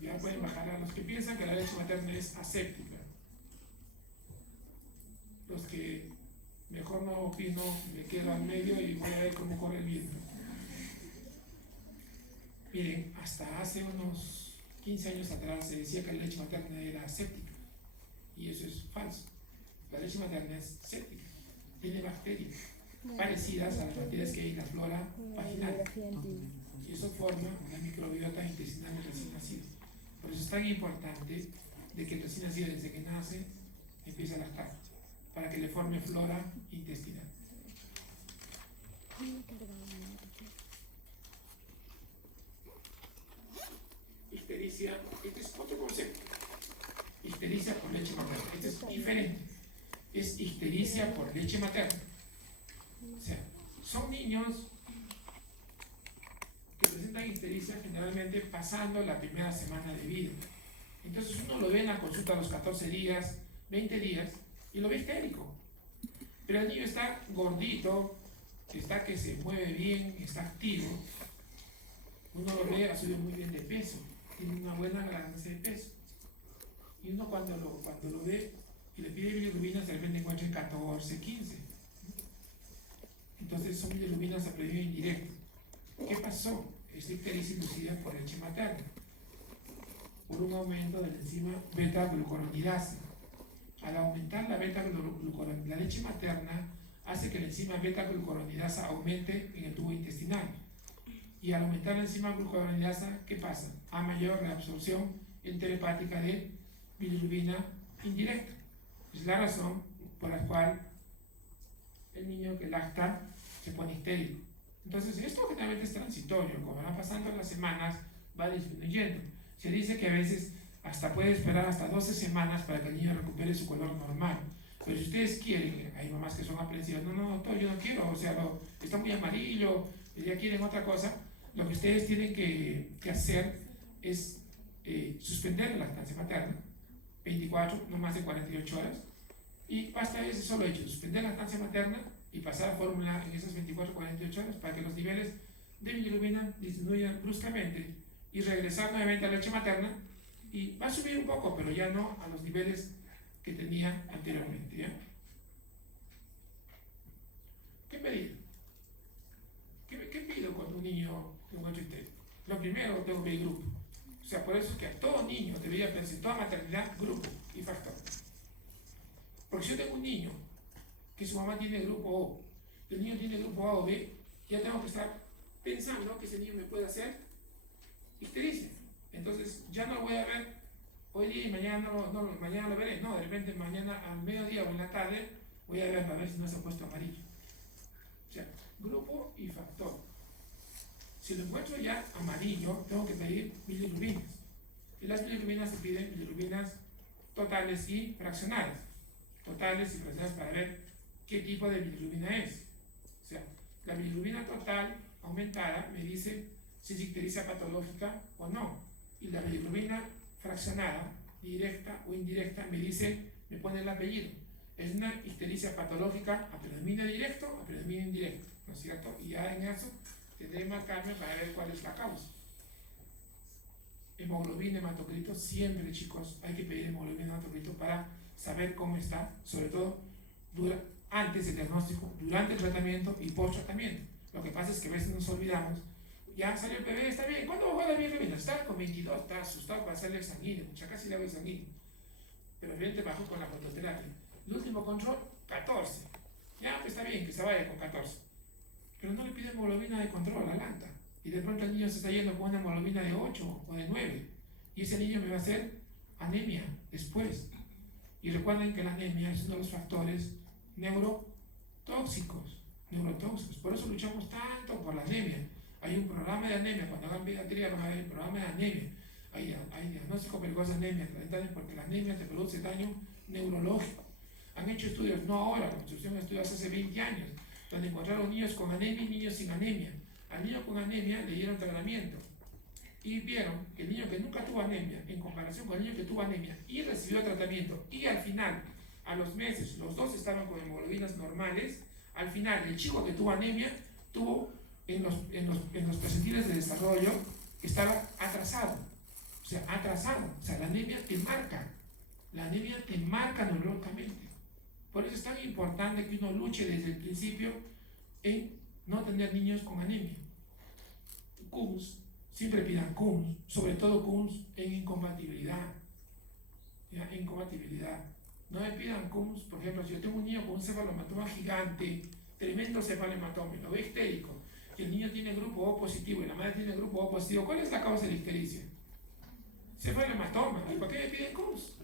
Ya pueden bajar a los que piensan que la leche materna es aséptica. Los que mejor no opino, me quedo al medio y voy a ver cómo corre el viento. Miren, hasta hace unos 15 años atrás se decía que la leche materna era aséptica. Y eso es falso. La leche materna es séptica. Tiene bacterias parecidas a las bacterias que hay en la flora vaginal. Y eso forma una microbiota intestinal del recién nacido. Por eso es tan importante de que el recién nacido, desde que nace, empiece a lactar, para que le forme flora intestinal. Ictericia, este es otro concepto. Ictericia por leche materna. Este es diferente. es ictericia por leche materna. O sea, son niños que presentan ictericia generalmente pasando la primera semana de vida. Entonces uno lo ve en la consulta a los 14 días, 20 días, y lo ve histérico. Pero el niño está gordito, está que se mueve bien, está activo. Uno lo ve, ha subido muy bien de peso, tiene una buena ganancia de peso. Y uno cuando lo ve y le pide bilirrubinas, de repente encuentra en 14, 15. Entonces son bilirrubinas a previo indirecto. ¿Qué pasó? Esta ictericia inducida por leche materna, por un aumento de la enzima beta-glucuronidasa. Al aumentar la beta-glucuronidasa, la leche materna hace que la enzima beta-glucuronidasa aumente en el tubo intestinal. Y al aumentar la enzima glucuronidasa, ¿qué pasa? A mayor reabsorción enterohepática de bilirrubina indirecta. Es la razón por la cual el niño que lacta se pone histérico. Entonces, esto generalmente es transitorio. Como van pasando las semanas, va disminuyendo. Se dice que a veces hasta puede esperar hasta 12 semanas para que el niño recupere su color normal. Pero si ustedes quieren, hay mamás que son aprensivas, no, doctor, yo no quiero, o sea, está muy amarillo, ya quieren otra cosa. Lo que ustedes tienen que hacer es suspender la lactancia materna, 24, no más de 48 horas, y basta ese solo hecho, suspender la lactancia materna y pasar a fórmula en esas 24 48 horas para que los niveles de bilirrubina disminuyan bruscamente y regresar nuevamente a la leche materna, y va a subir un poco, pero ya no a los niveles que tenía anteriormente, ¿ya? ¿Qué pedir? ¿Qué pido cuando un niño lo encuentro histérico? Lo primero, tengo que pedir grupo. O sea, por eso es que a todo niño debería pensar, toda maternidad, grupo y factor. Porque si yo tengo un niño que su mamá tiene grupo O, el niño tiene grupo A o B, ya tengo que estar pensando que ese niño me puede hacer ictericia. Entonces ya no lo voy a ver hoy día y mañana mañana lo veré. No, de repente mañana al mediodía o en la tarde voy a verlo a ver si no se ha puesto amarillo. O sea, grupo y factor. Si lo encuentro ya amarillo, tengo que pedir bilirrubinas. Y las bilirrubinas se piden bilirrubinas totales y fraccionadas. Totales y fraccionadas para ver qué tipo de bilirrubina es. O sea, la bilirrubina total aumentada me dice si es ictericia patológica o no. Y la bilirrubina fraccionada, directa o indirecta, me pone el apellido. Es una ictericia patológica a predominio directo, a predominio indirecto, ¿no es cierto? Y ya en eso tendré que marcarme para ver cuál es la causa. Hemoglobina, hematocrito, siempre, chicos, hay que pedir hemoglobina, hematocrito para saber cómo está, sobre todo antes del diagnóstico, durante el tratamiento y post tratamiento. Lo que pasa es que a veces nos olvidamos. Ya salió el bebé, está bien. ¿Cuándo va a dar bilirrubina? Está con 22, está asustado para hacerle sanguíneo, ya casi le hago el sanguíneo. Pero bien te bajó con la fototerapia. El último control, 14. Ya, pues está bien que se vaya con 14. Pero no le pide hemoglobina de control, adelanta. Y de pronto el niño se está yendo con una hemoglobina de 8 o de 9. Y ese niño me va a hacer anemia después. Y recuerden que la anemia es uno de los factores neurotóxicos. Por eso luchamos tanto por la anemia. Hay un programa de anemia, cuando hagan pediatría van a ver el programa de anemia. Hay diagnóstico precoz de anemia, porque la anemia te produce daño neurológico. Han hecho estudios, no ahora, la construcción de estudios hace 20 años, donde encontraron niños con anemia y niños sin anemia. Al niño con anemia le dieron tratamiento y vieron que el niño que nunca tuvo anemia, en comparación con el niño que tuvo anemia y recibió tratamiento, y al final, a los meses, los dos estaban con hemoglobinas normales. Al final, el chico que tuvo anemia tuvo en los percentiles de desarrollo, estaba atrasado. O sea, la anemia te marca. La anemia te marca neurológicamente. Por eso es tan importante que uno luche desde el principio en no tener niños con anemia. CUMS, siempre pidan CUMS, sobre todo CUMS en incompatibilidad. ¿Ya? Incompatibilidad. No me pidan CUMS, por ejemplo, si yo tengo un niño con un cefalohematoma gigante, tremendo cefalohematoma, lo veo histérico, y el niño tiene grupo O positivo y la madre tiene grupo O positivo, ¿cuál es la causa de la ictericia? Cefalohematoma. ¿Y por qué me piden CUMS?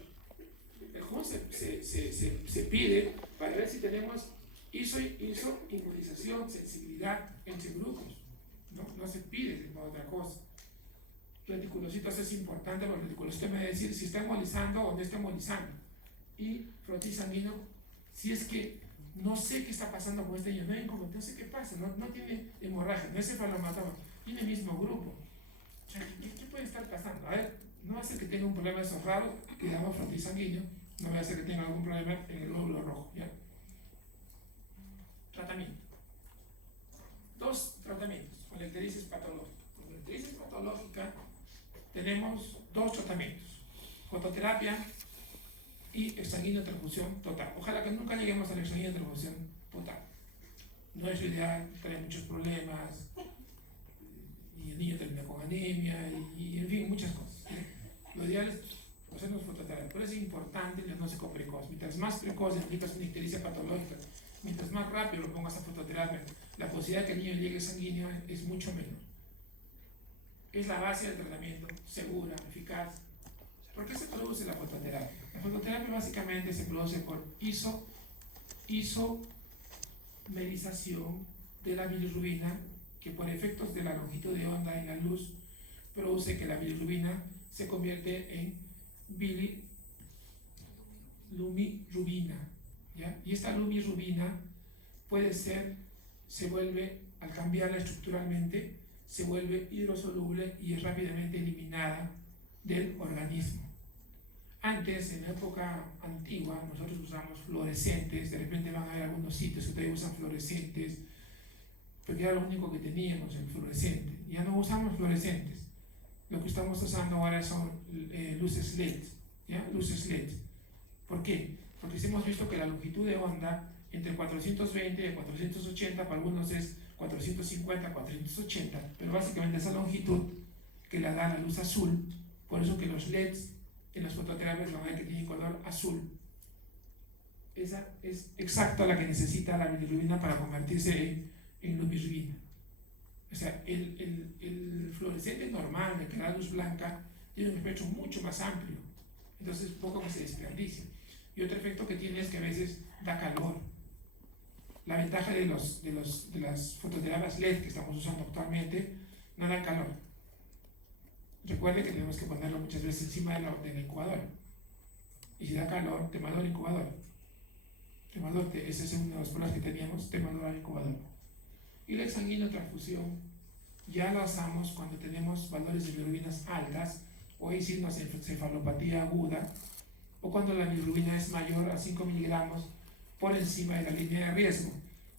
El CUMS se pide para ver si tenemos inmunización, sensibilidad entre grupos. No se pide por otra cosa. Reticulocitos es importante, porque reticulocitos me va a decir si está hemolizando o no está hemolizando. Y frotis sanguíneo si es que no sé qué está pasando con este niño, no sé qué pasa, no tiene hemorragia, no es cefalomatoma, tiene el mismo grupo. O sea, ¿qué puede estar pasando? A ver, no va a ser que tenga un problema de esos raros, que llamamos frotis sanguíneo, no va a ser que tenga algún problema en el glóbulo rojo, ¿ya? Tratamiento. 2 tratamientos con la ictericia patológica. Con la ictericia patológica tenemos 2 tratamientos: fototerapia y exsanguíneo transfusión total. Ojalá que nunca lleguemos a la exsanguíneo transfusión total. No es ideal, trae muchos problemas, y el niño termina con anemia, y en fin, muchas cosas. Lo ideal es hacernos fototerapia. Por eso es importante el diagnóstico precoz. Mientras más precoz indicas una ictericia patológica, mientras más rápido lo pongas a fototerapia, la posibilidad de que el niño llegue sanguíneo es mucho menor. Es la base del tratamiento, segura, eficaz. ¿Por qué se produce la fototerapia? La fototerapia básicamente se produce por isomerización de la bilirrubina, que por efectos de la longitud de onda en la luz produce que la bilirrubina se convierte en bilirubina, ¿ya? Y esta bilirrubina se vuelve, al cambiarla estructuralmente, se vuelve hidrosoluble y es rápidamente eliminada del organismo. Antes, en la época antigua, nosotros usamos fluorescentes. De repente van a haber algunos sitios que todavía usan fluorescentes, porque era lo único que teníamos, el fluorescente. Ya no usamos fluorescentes. Lo que estamos usando ahora son luces LED, ¿ya? Luces LED. ¿Por qué? Porque hemos visto que la longitud de onda entre 420 y 480, para algunos es 450, 480, pero básicamente esa longitud que la da la luz azul. Por eso que los LEDs en las fototerapias van a ver que tienen color azul. Esa es exacta la que necesita la bilirrubina para convertirse en bilirrubina. O sea, el fluorescente normal, de que da luz blanca, tiene un espectro mucho más amplio, entonces poco que se desperdicia. Y otro efecto que tiene es que a veces da calor. La ventaja de las fototerapias LED que estamos usando actualmente, no dan calor. Recuerde que tenemos que ponerlo muchas veces encima de la incubadora. Y si da calor, temador incubador. Ese es uno de los problemas que teníamos, temador al incubador. Y la exsanguíneo transfusión ya la usamos cuando tenemos valores de bilirrubinas altas, o hay signos de encefalopatía aguda, o cuando la bilirrubina es mayor a 5 miligramos por encima de la línea de riesgo,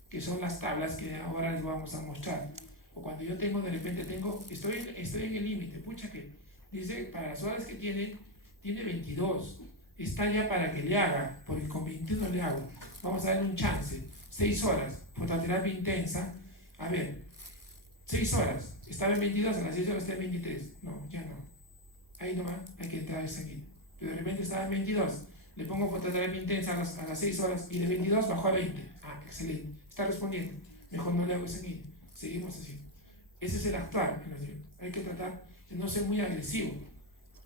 que son las tablas que ahora les vamos a mostrar. O cuando yo tengo, de repente estoy en el límite, pucha que dice, para las horas que tiene 22, está ya para que le haga, porque con 21 le hago, vamos a darle un chance, 6 horas, fototerapia intensa, a ver, 6 horas, estaba en 22, a las 6 horas está en 23, no, ya no, ahí nomás hay que entrar el sanguíneo, pero de repente estaba en 22, le pongo fototerapia intensa a las 6 horas y de 22 bajó a 20, excelente, está respondiendo, mejor no le hago sanguíneo, seguimos así. Ese es el actuar, hay que tratar de no ser muy agresivo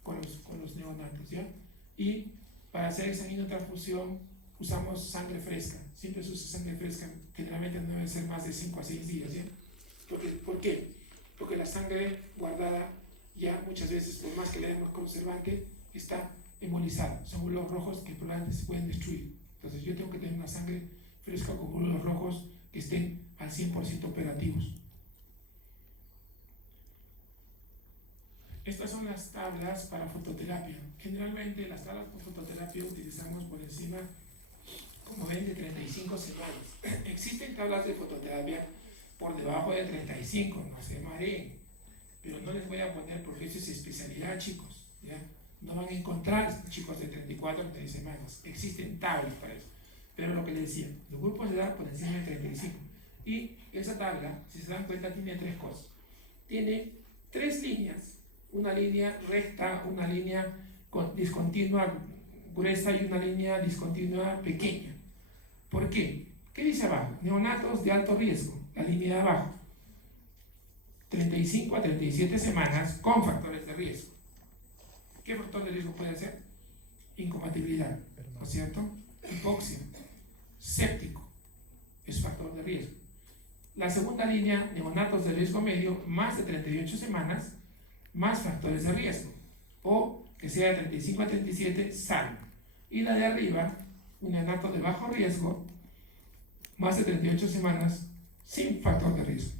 con los neonatos, ¿ya? Y para hacer exsanguíneo transfusión usamos sangre fresca, siempre se usa sangre fresca, generalmente no debe ser más de 5 a 6 días, ¿ya? ¿Por qué? Porque la sangre guardada ya muchas veces, por más que le demos conservante, está hemolizada, son glóbulos rojos que probablemente se pueden destruir. Entonces yo tengo que tener una sangre fresca con glóbulos rojos que estén al 100% operativos. Estas son las tablas para fototerapia. Generalmente las tablas para fototerapia utilizamos por encima, como ven, de 35 semanas. Existen tablas de fototerapia por debajo de 35, no se mareen, pero no les voy a poner porque eso es especialidad, chicos, ¿ya? No van a encontrar chicos de 34 a 36 semanas. Existen tablas para eso. Pero lo que les decía, los grupos de edad por encima de 35. Y esa tabla, si se dan cuenta, tiene 3 cosas. Tiene 3 líneas. Una línea recta, una línea discontinua gruesa y una línea discontinua pequeña. ¿Por qué? ¿Qué dice abajo? Neonatos de alto riesgo, la línea de abajo. 35 a 37 semanas con factores de riesgo. ¿Qué factor de riesgo puede ser? Incompatibilidad, ¿no es cierto? Hipoxia, séptico, es factor de riesgo. La segunda línea, neonatos de riesgo medio, más de 38 semanas, más factores de riesgo, o que sea de 35 a 37, sano. Y la de arriba, un neonato de bajo riesgo, más de 38 semanas, sin factor de riesgo.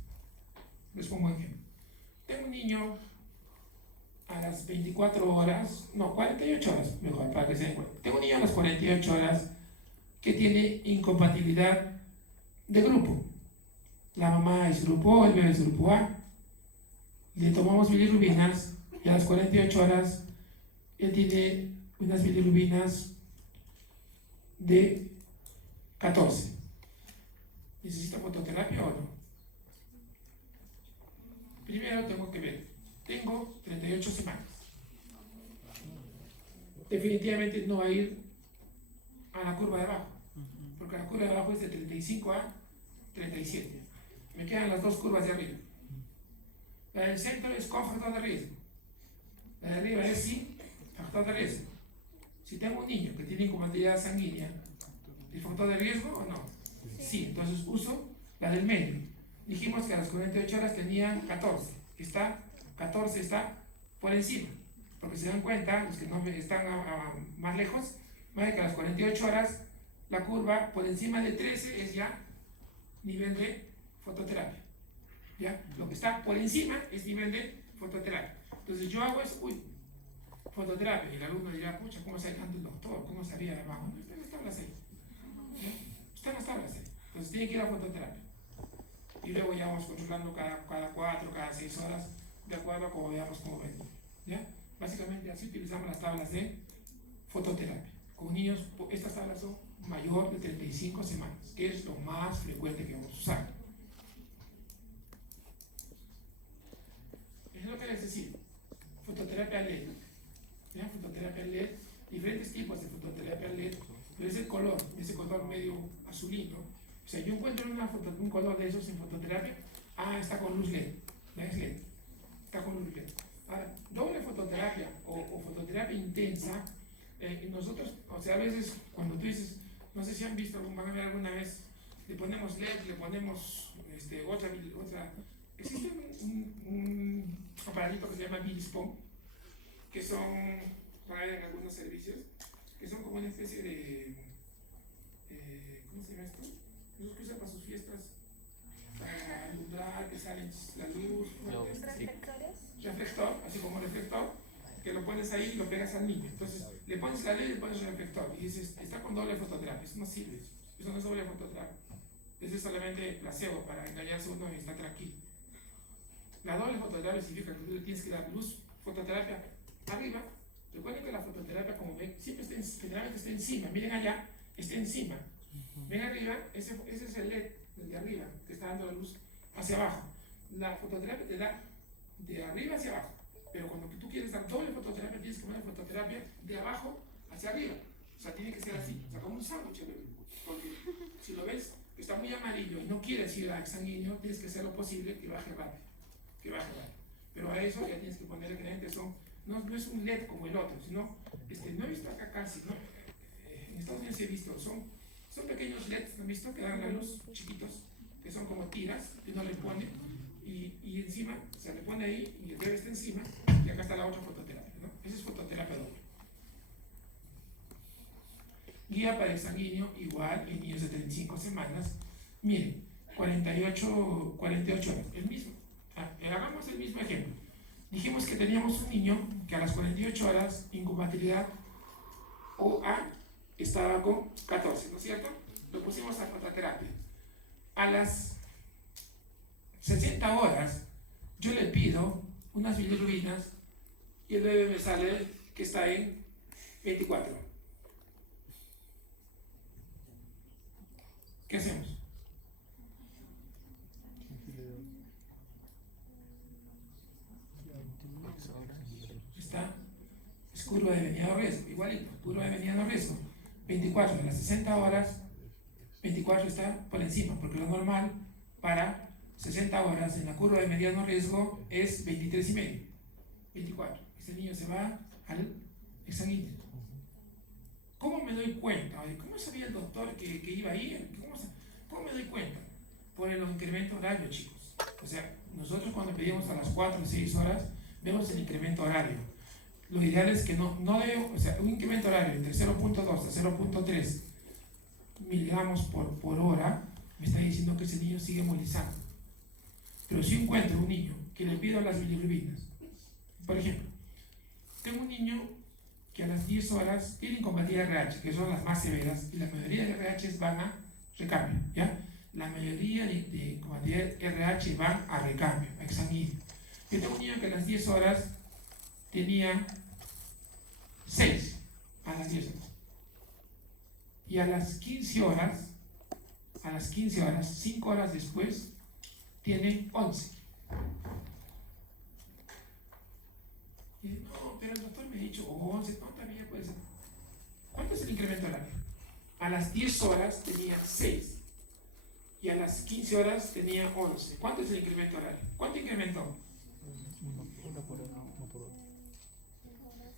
Les pongo un ejemplo. Tengo un niño a las 24 horas, no, 48 horas, mejor, para que se den cuenta. Tengo un niño a las 48 horas que tiene incompatibilidad de grupo. La mamá es grupo O, el bebé es grupo A. Le tomamos bilirrubinas y a las 48 horas él tiene unas bilirrubinas de 14. ¿Necesita fototerapia o no? Primero tengo que ver. Tengo 38 semanas. Definitivamente no va a ir a la curva de abajo, porque la curva de abajo es de 35 a 37. Me quedan las dos curvas de arriba. La del centro es con factor de riesgo. La de arriba es sin factor de riesgo. Si tengo un niño que tiene incompatibilidad sanguínea, ¿es factor de riesgo o no? Sí, entonces uso la del medio. Dijimos que a las 48 horas tenía 14. 14 está por encima. Porque se dan cuenta, los que no están más lejos, van a que a las 48 horas la curva por encima de 13 es ya nivel de fototerapia. ¿Ya? Lo que está por encima es nivel de fototerapia. Entonces yo hago eso, fototerapia. Y el alumno dirá, pucha, ¿cómo sabe tanto el doctor? ¿Cómo sabía de abajo? No, está en las tablas ahí. Está en las tablas ahí. Entonces tiene que ir a fototerapia. Y luego ya vamos controlando cada 4, cada 6 horas, de acuerdo a cómo veamos cómo ven. ¿Ya? Básicamente así utilizamos las tablas de fototerapia. Con niños, estas tablas son mayor de 35 semanas, que es lo más frecuente que vamos a usar. Es lo que les decía. Fototerapia LED. ¿Ya? Fototerapia LED, diferentes tipos de fototerapia LED, pero es el color, ese color medio azulino. O sea, yo encuentro un color de esos en fototerapia, está con luz LED, ¿ves? LED, está con luz LED. Ahora, doble fototerapia o fototerapia intensa, nosotros, o sea, a veces cuando tú dices, no sé si han visto, van a ver alguna vez, le ponemos LED, le ponemos otra. Existe un aparatito que se llama Bilispo, que son, para ver en algunos servicios, que son como una especie de, ¿cómo se llama esto? Esos que usan para sus fiestas, para alumbrar, que salen la luz. ¿Reflectores? Reflector, así como reflector, que lo pones ahí y lo pegas al niño. Entonces le pones la LED y le pones el reflector. Y dices, está con doble fototerapia. Eso no sirve. Eso no es doble fototerapia. Eso es solamente placebo para engañarse uno y estar tranquilo. La doble fototerapia significa que tú le tienes que dar luz, fototerapia arriba. Recuerden que la fototerapia, como ven, siempre generalmente está encima. Miren allá, está encima. Ven arriba, ese es el LED de arriba, que está dando la luz hacia abajo. La fototerapia te da de arriba hacia abajo, pero cuando tú quieres dar doble fototerapia, tienes que poner fototerapia de abajo hacia arriba. O sea, tiene que ser así, o sea, como un sándwich. Porque si lo ves, está muy amarillo y no quieres ir a sanguíneo, tienes que hacer lo posible que baje rápido. Pero a eso ya tienes que poner ingredientes, no es un LED como el otro, sino, no he visto acá casi, ¿no? En Estados Unidos he visto, son pequeños LEDs, ¿no han visto? Que dan la luz, chiquitos, que son como tiras, que uno le pone, y encima, se le pone ahí, y el bebé está encima, y acá está la otra fototerapia, ¿no? Esa es fototerapia doble. Guía para el sanguíneo, igual, en niños de 35 semanas, miren, 48 horas, el mismo. Hagamos el mismo ejemplo. Dijimos que teníamos un niño que a las 48 horas, incompatibilidad OA, estaba con 14, ¿no es cierto? Lo pusimos a fototerapia. A las 60 horas, yo le pido unas bilirrubinas y el bebé me sale que está en 24. ¿Qué hacemos? Es curva de venida de riesgo, igualito, curva de venida de riesgo. 24 de las 60 horas, 24 está por encima, porque lo normal para 60 horas en la curva de mediano riesgo es 23,5. 24. Ese niño se va al exsanguíneo. ¿Cómo me doy cuenta? ¿Cómo sabía el doctor que iba ahí? ¿Cómo me doy cuenta? Por el incremento horario, chicos. O sea, nosotros cuando pedimos a las 4 o 6 horas, vemos el incremento horario. Lo ideal es que no debe, o sea, un incremento horario entre 0.2 a 0.3 miligramos por hora, me está diciendo que ese niño sigue hemolizando. Pero si encuentro un niño que le pido las bilirrubinas, por ejemplo, tengo un niño que a las 10 horas tiene incompatibilidad RH, que son las más severas, y la mayoría de RH van a recambio, ¿ya? La mayoría de incompatibilidad RH van a recambio, a exsanguíneo. Yo tengo un niño que a las 10 horas tenía 6, a las 10 horas. Y a las 15 horas, 5 horas después, tiene 11. Y dice, no, pero el doctor me ha dicho 11, no, también puede ser. ¿Cuánto es el incremento horario? A las 10 horas tenía 6 y a las 15 horas tenía 11. ¿Cuánto es el incremento horario? ¿Cuánto incrementó?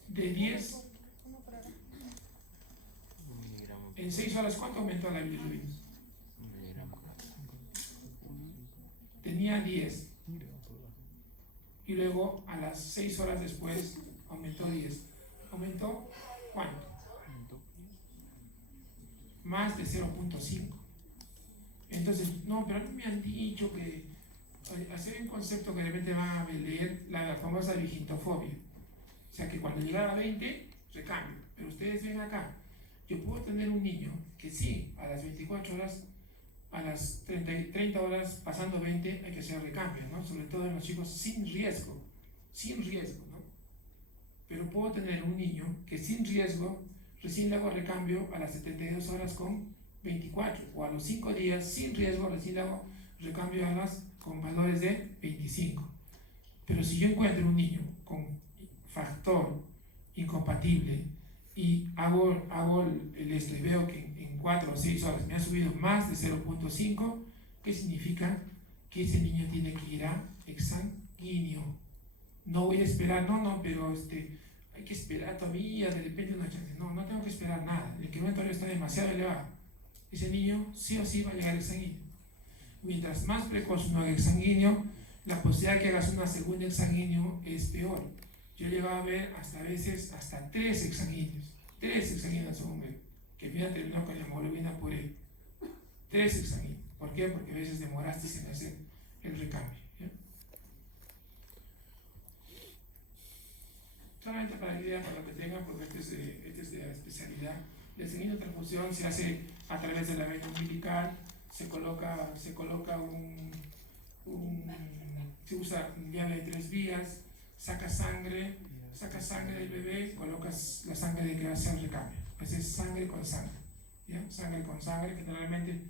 De 10 en 6 horas, ¿cuánto aumentó la bilirrubina? Tenía 10 y luego a las 6 horas después aumentó 10. ¿Aumentó cuánto? Más de 0.5. Entonces, no, pero a mí me han dicho que hacer un concepto que de repente van a leer la famosa vigintofobia. O sea que cuando llegaba a 20, recambio. Pero ustedes ven acá, yo puedo tener un niño que sí, a las 24 horas, a las 30 horas, pasando 20, hay que hacer recambio, ¿no? Sobre todo en los chicos sin riesgo, ¿no? Pero puedo tener un niño que sin riesgo, recién le hago recambio a las 72 horas con 24, o a los 5 días sin riesgo, recién le hago recambio con valores de 25. Pero si yo encuentro un niño con factor incompatible y hago el esto y veo que en 4 o 6 horas me ha subido más de 0.5, ¿qué significa? Que ese niño tiene que ir a exsanguíneo. No voy a esperar, pero hay que esperar todavía, de repente una chance. No tengo que esperar nada. El incremento está demasiado elevado. Ese niño sí o sí va a llegar a exsanguíneo. Mientras más precoz uno haga exsanguíneo, la posibilidad de que hagas una segunda exsanguíneo es peor. Yo he llegado a ver a veces hasta 3 exsanguíneos según veo, que al final terminó con la hemoglobina por él. 3 exsanguíneos. ¿Por qué? Porque a veces demoraste en hacer el recambio. ¿Ya? Solamente para la idea, para que tengan, porque este es de la especialidad. El sanguíneo transfusión se hace a través de la vena umbilical, se coloca se usa llave de 3 vías, saca sangre del bebé, colocas la sangre de que va a hacer el recambio. Pues es sangre con sangre, ¿ya? Sangre con sangre, que generalmente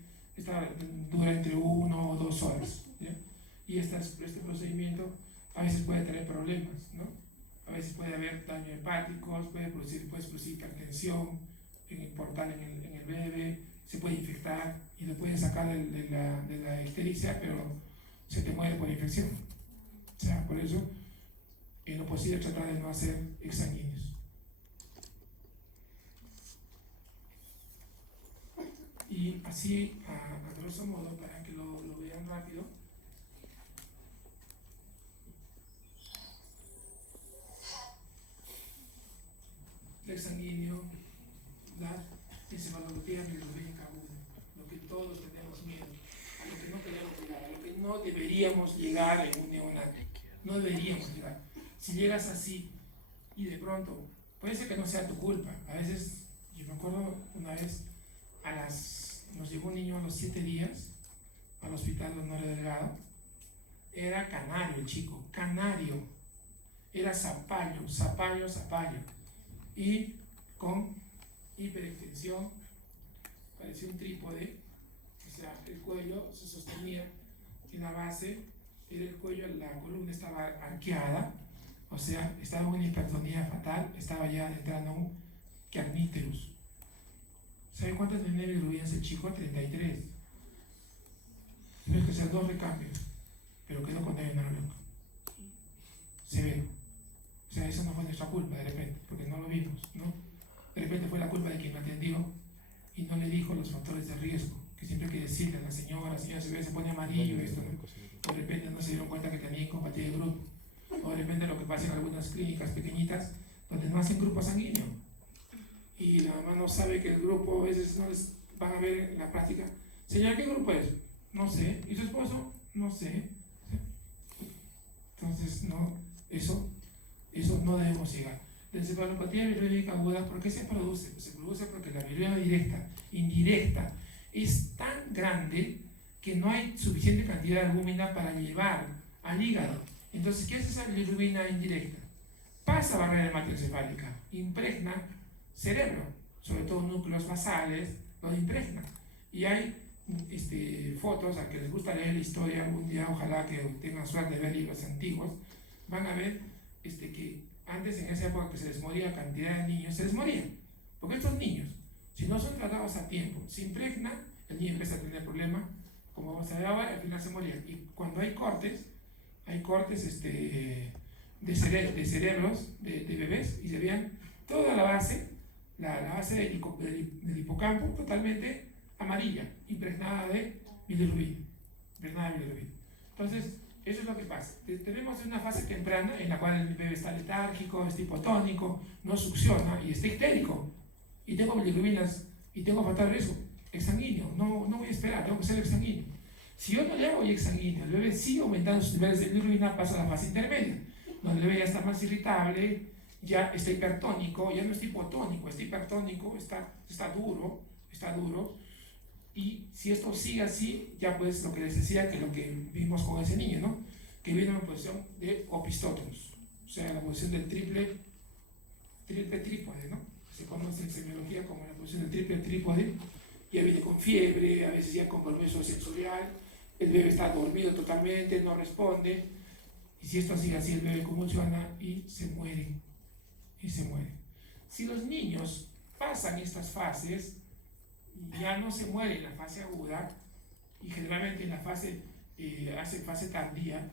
dura entre 1 o 2 horas, ¿ya? Y este procedimiento a veces puede tener problemas, ¿no? A veces puede haber daño hepático, puede producir hipertensión importante en el bebé, se puede infectar y lo pueden sacar de la ictericia, pero se te muere por infección. O sea, por eso, en lo posible, tratar de no hacer exsanguíneos. Y así, a grosso modo, para que lo vean rápido, el exsanguíneo, la encefalopatía bilirrubínica aguda, lo que todos tenemos miedo, a lo que no queremos llegar, a lo que no deberíamos llegar en un neonato. No deberíamos llegar. Si llegas así y de pronto, puede ser que no sea tu culpa. A veces, yo me acuerdo una vez, nos llegó un niño a los 7 días al hospital de Honorio Delgado. Era canario el chico, canario. Era zapallo. Y con hiperextensión, parecía un trípode, o sea, el cuello se sostenía en la base, era el cuello, la columna estaba arqueada, o sea, estaba en una hipertonía fatal, estaba ya entrando un kerníterus. ¿Sabe cuántas tenía bilirrubinas el chico? 33. Tuve que hacer 2 recambios, pero quedó con el neurológico. Severo. O sea, eso no fue nuestra culpa de repente, porque no lo vimos, ¿no? De repente fue la culpa de quien lo atendió y no le dijo los factores de riesgo, que siempre hay que decirle a la señora se pone amarillo, esto, ¿no? O de repente no se dieron cuenta que tenía incompatibilidad de grupo. O de repente lo que pasa en algunas clínicas pequeñitas donde no hacen grupo sanguíneo. Y la mamá no sabe que el grupo a veces van a ver en la práctica, señora, ¿qué grupo es? No sé. ¿Y su esposo? No sé. Entonces, no, eso no debemos llegar. La encefalopatía bilirrubínica aguda, ¿por qué se produce? Pues se produce porque la bilirrubina indirecta, es tan grande que no hay suficiente cantidad de albúmina para llevar al hígado. Entonces, ¿qué es esa bilirrubina indirecta? Pasa barrera hematoencefálica, impregna cerebro, sobre todo núcleos basales, lo impregna. Y hay fotos, a que les gusta leer la historia algún día, ojalá que tengan suerte de ver libros antiguos, van a ver que antes, en esa época que se les moría cantidad de niños, se les moría. Porque estos niños, si no son tratados a tiempo, se impregna, el niño empieza a tener problemas, como vamos a ver ahora, al final se moría. Y cuando hay cortes de cerebros de bebés, y se vean toda la base del hipocampo totalmente amarilla, impregnada de bilirrubina. Entonces, eso es lo que pasa. Tenemos una fase temprana en la cual el bebé está letárgico, está hipotónico, no succiona y está histérico. Y tengo bilirrubinas y tengo fatal riesgo. Exsanguíneo, no voy a esperar, tengo que ser exsanguíneo. Si yo no le hago exsanguíneo, el bebé sigue aumentando sus niveles de bilirrubina, pasa a la fase intermedia, donde el bebé ya está más irritable, ya está hipertónico, ya no está hipotónico, está hipertónico, está duro. Y si esto sigue así, ya pues lo que les decía, que lo que vimos con ese niño, ¿no? Que viene en posición de opistótomos, o sea, la posición del trípode, ¿no? Se conoce en semiología como la posición del trípode, ya viene con fiebre, a veces ya con compromiso sensorial, el bebé está dormido totalmente, no responde, y si esto sigue así, el bebé convulsiona y se muere. Si los niños pasan estas fases, ya no se muere en la fase aguda, y generalmente en la fase tardía,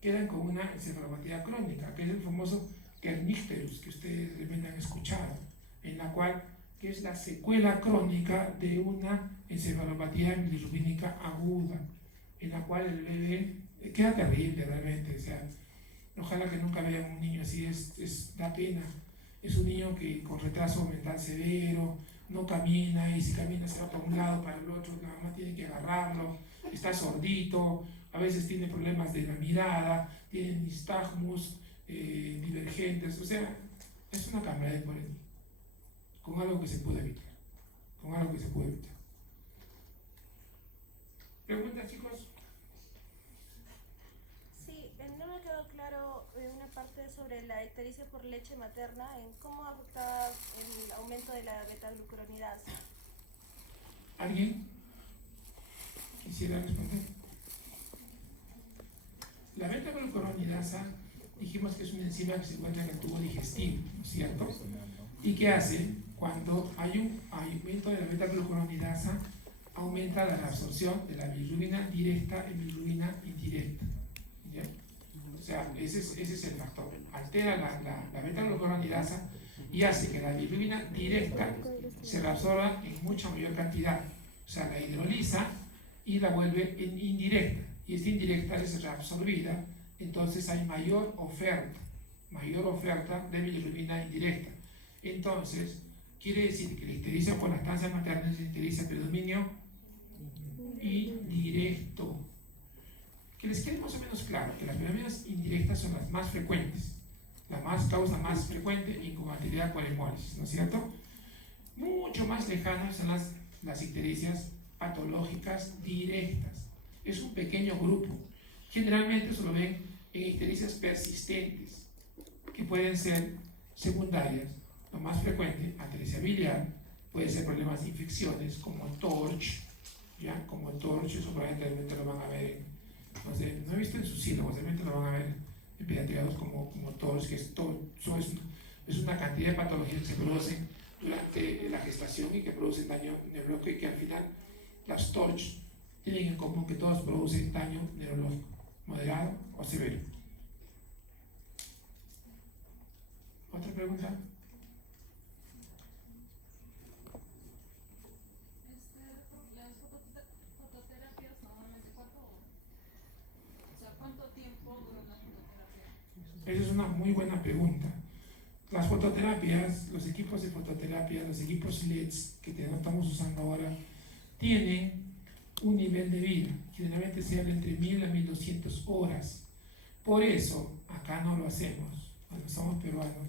quedan con una encefalopatía crónica, que es el famoso kernicterus, que ustedes de repente han escuchado, en la cual, que es la secuela crónica de una encefalopatía bilirrubínica aguda, en la cual el bebé queda terrible realmente. O sea, ojalá que nunca vean un niño así, da pena. Es un niño que con retraso mental severo, no camina, y si camina se va para un lado, para el otro, la mamá tiene que agarrarlo, está sordito, a veces tiene problemas de la mirada, tiene nistagmus divergentes, o sea, es una cambiada por el niño, con algo que se puede evitar, ¿Preguntas, chicos? Sí, no me quedó claro una parte sobre la ictericia por leche materna, en cómo afecta el aumento de la beta-glucuronidasa. ¿Alguien quisiera responder? La beta-glucuronidasa, dijimos que es una enzima que se encuentra en el tubo digestivo, ¿no es cierto? ¿Y qué hace? Cuando hay un aumento de la beta-glucuronidasa, aumenta la reabsorción de la bilirrubina directa en bilirrubina indirecta. ¿Ya? O sea, ese es el factor. Altera la beta-glucuronidasa y hace que la bilirrubina directa se reabsorba en mucha mayor cantidad. O sea, la hidroliza y la vuelve en indirecta. Y esta indirecta es reabsorbida, entonces hay mayor oferta de bilirrubina indirecta. Entonces, quiere decir que la ictericia por lactancia materna es ictericia predominio indirecto. Que les quede más o menos claro que las bilirrubinas indirectas son las más frecuentes, la causa más frecuente, incompatibilidad por hemólisis, ¿no es cierto? Mucho más lejanas son las ictericias patológicas directas. Es un pequeño grupo. Generalmente se lo ven en ictericias persistentes, que pueden ser secundarias. Lo más frecuente, atresia biliar, puede ser problemas de infecciones como TORCH, eso probablemente lo van a ver, no he visto en sus sílabos, realmente lo van a ver en pediatriados como TORCH, que es una cantidad de patologías que se producen durante la gestación y que producen daño neurológico, y que al final las TORCH tienen en común que todos producen daño neurológico, moderado o severo. ¿Otra pregunta? Las fototerapias normalmente, ¿cuánto tiempo dura una fototerapia? Esa es una muy buena pregunta. las fototerapias, los equipos de fototerapia, los equipos LEDs que estamos usando ahora, tienen un nivel de vida. Generalmente se habla entre 1000 a 1200 horas. Por eso, acá no lo hacemos. Cuando somos peruanos,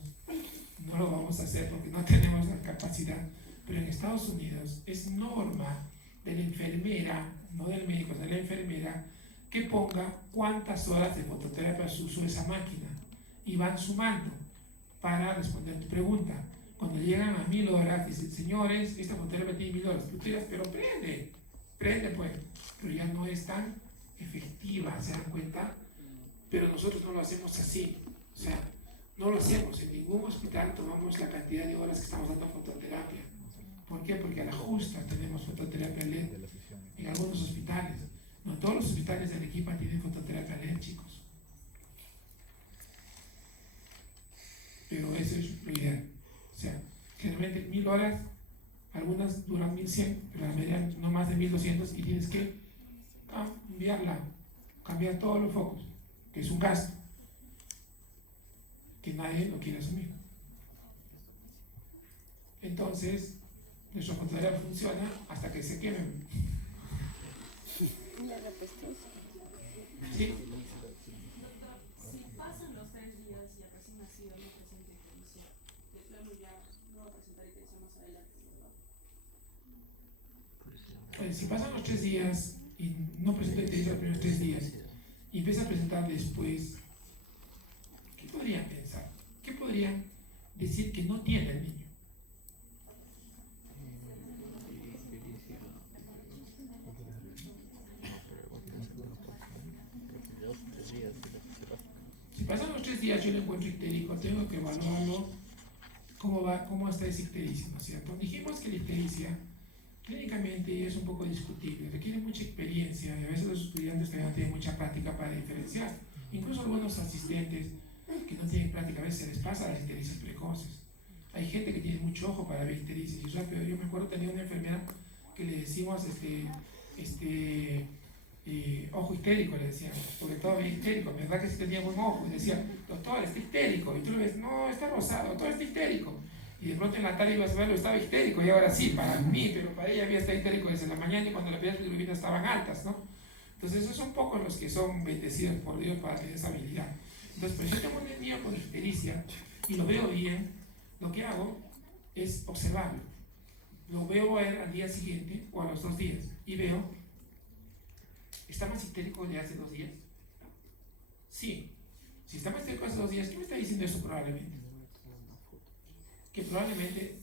no lo vamos a hacer porque no tenemos la capacidad. Pero en Estados Unidos es norma de la enfermera, no del médico, de la enfermera, que ponga cuántas horas de fototerapia usó esa máquina. Y van sumando para responder tu pregunta. Cuando llegan a 1000 horas, dicen, señores, esta fototerapia tiene 1000 horas. Tú dirás, pero prende pues. Pero ya no es tan efectiva, ¿se dan cuenta? Pero nosotros no lo hacemos así. O sea, no lo hacemos. En ningún hospital tomamos la cantidad de horas que estamos dando fototerapia. ¿Por qué? Porque a la justa tenemos fototerapia LED en algunos hospitales. No todos los hospitales de Arequipa tienen fototerapia LED, chicos. Pero eso es lo ideal. O sea, generalmente 1000 horas, algunas duran 1100, pero la mayoría no más de 1200 y tienes que cambiar todos los focos, que es un gasto que nadie lo quiere asumir. Entonces, nuestra fototerapia funciona hasta que se quemen. La resistencia. ¿Sí? Doctor, si pasan los 3 días y el recién nacido no presenta ictericia, luego ya no va a presentar ictericia más adelante, ¿verdad? Si pasan los 3 días y no presenta ictericia los primeros 3 días y empieza a presentar después, ¿qué podrían pensar? ¿Qué podrían decir que no tiene el niño? Si pasan los 3 días yo lo encuentro ictérico, tengo que evaluarlo cómo está esa ictericia, ¿no es cierto? Dijimos que la ictericia clínicamente es un poco discutible, requiere mucha experiencia y a veces los estudiantes también no tienen mucha práctica para diferenciar. Incluso algunos asistentes que no tienen práctica a veces se les pasa las ictericias precoces. Hay gente que tiene mucho ojo para ver ictericias y rápido. Yo me acuerdo tenía una enfermera que le decimos ojo histérico, le decíamos, porque todo veía histérico, verdad que sí tenía buen ojo, y decía, doctor, está histérico, y tú le ves, no, está rosado, doctor, está histérico, y de pronto en la tarde ibas a verlo, estaba histérico, y ahora sí, para mí, pero para ella había estado histérico desde la mañana y cuando las bilirrubinas estaban altas, ¿no? Entonces esos son pocos los que son bendecidos por Dios para tener esa habilidad. Entonces, pues yo tengo un niño con ictericia y lo veo bien, lo que hago es observarlo, lo veo a él al día siguiente o a los 2 días, y veo, ¿está más histérico de hace 2 días? Sí. Si está más histérico hace 2 días, ¿qué me está diciendo eso probablemente? Que probablemente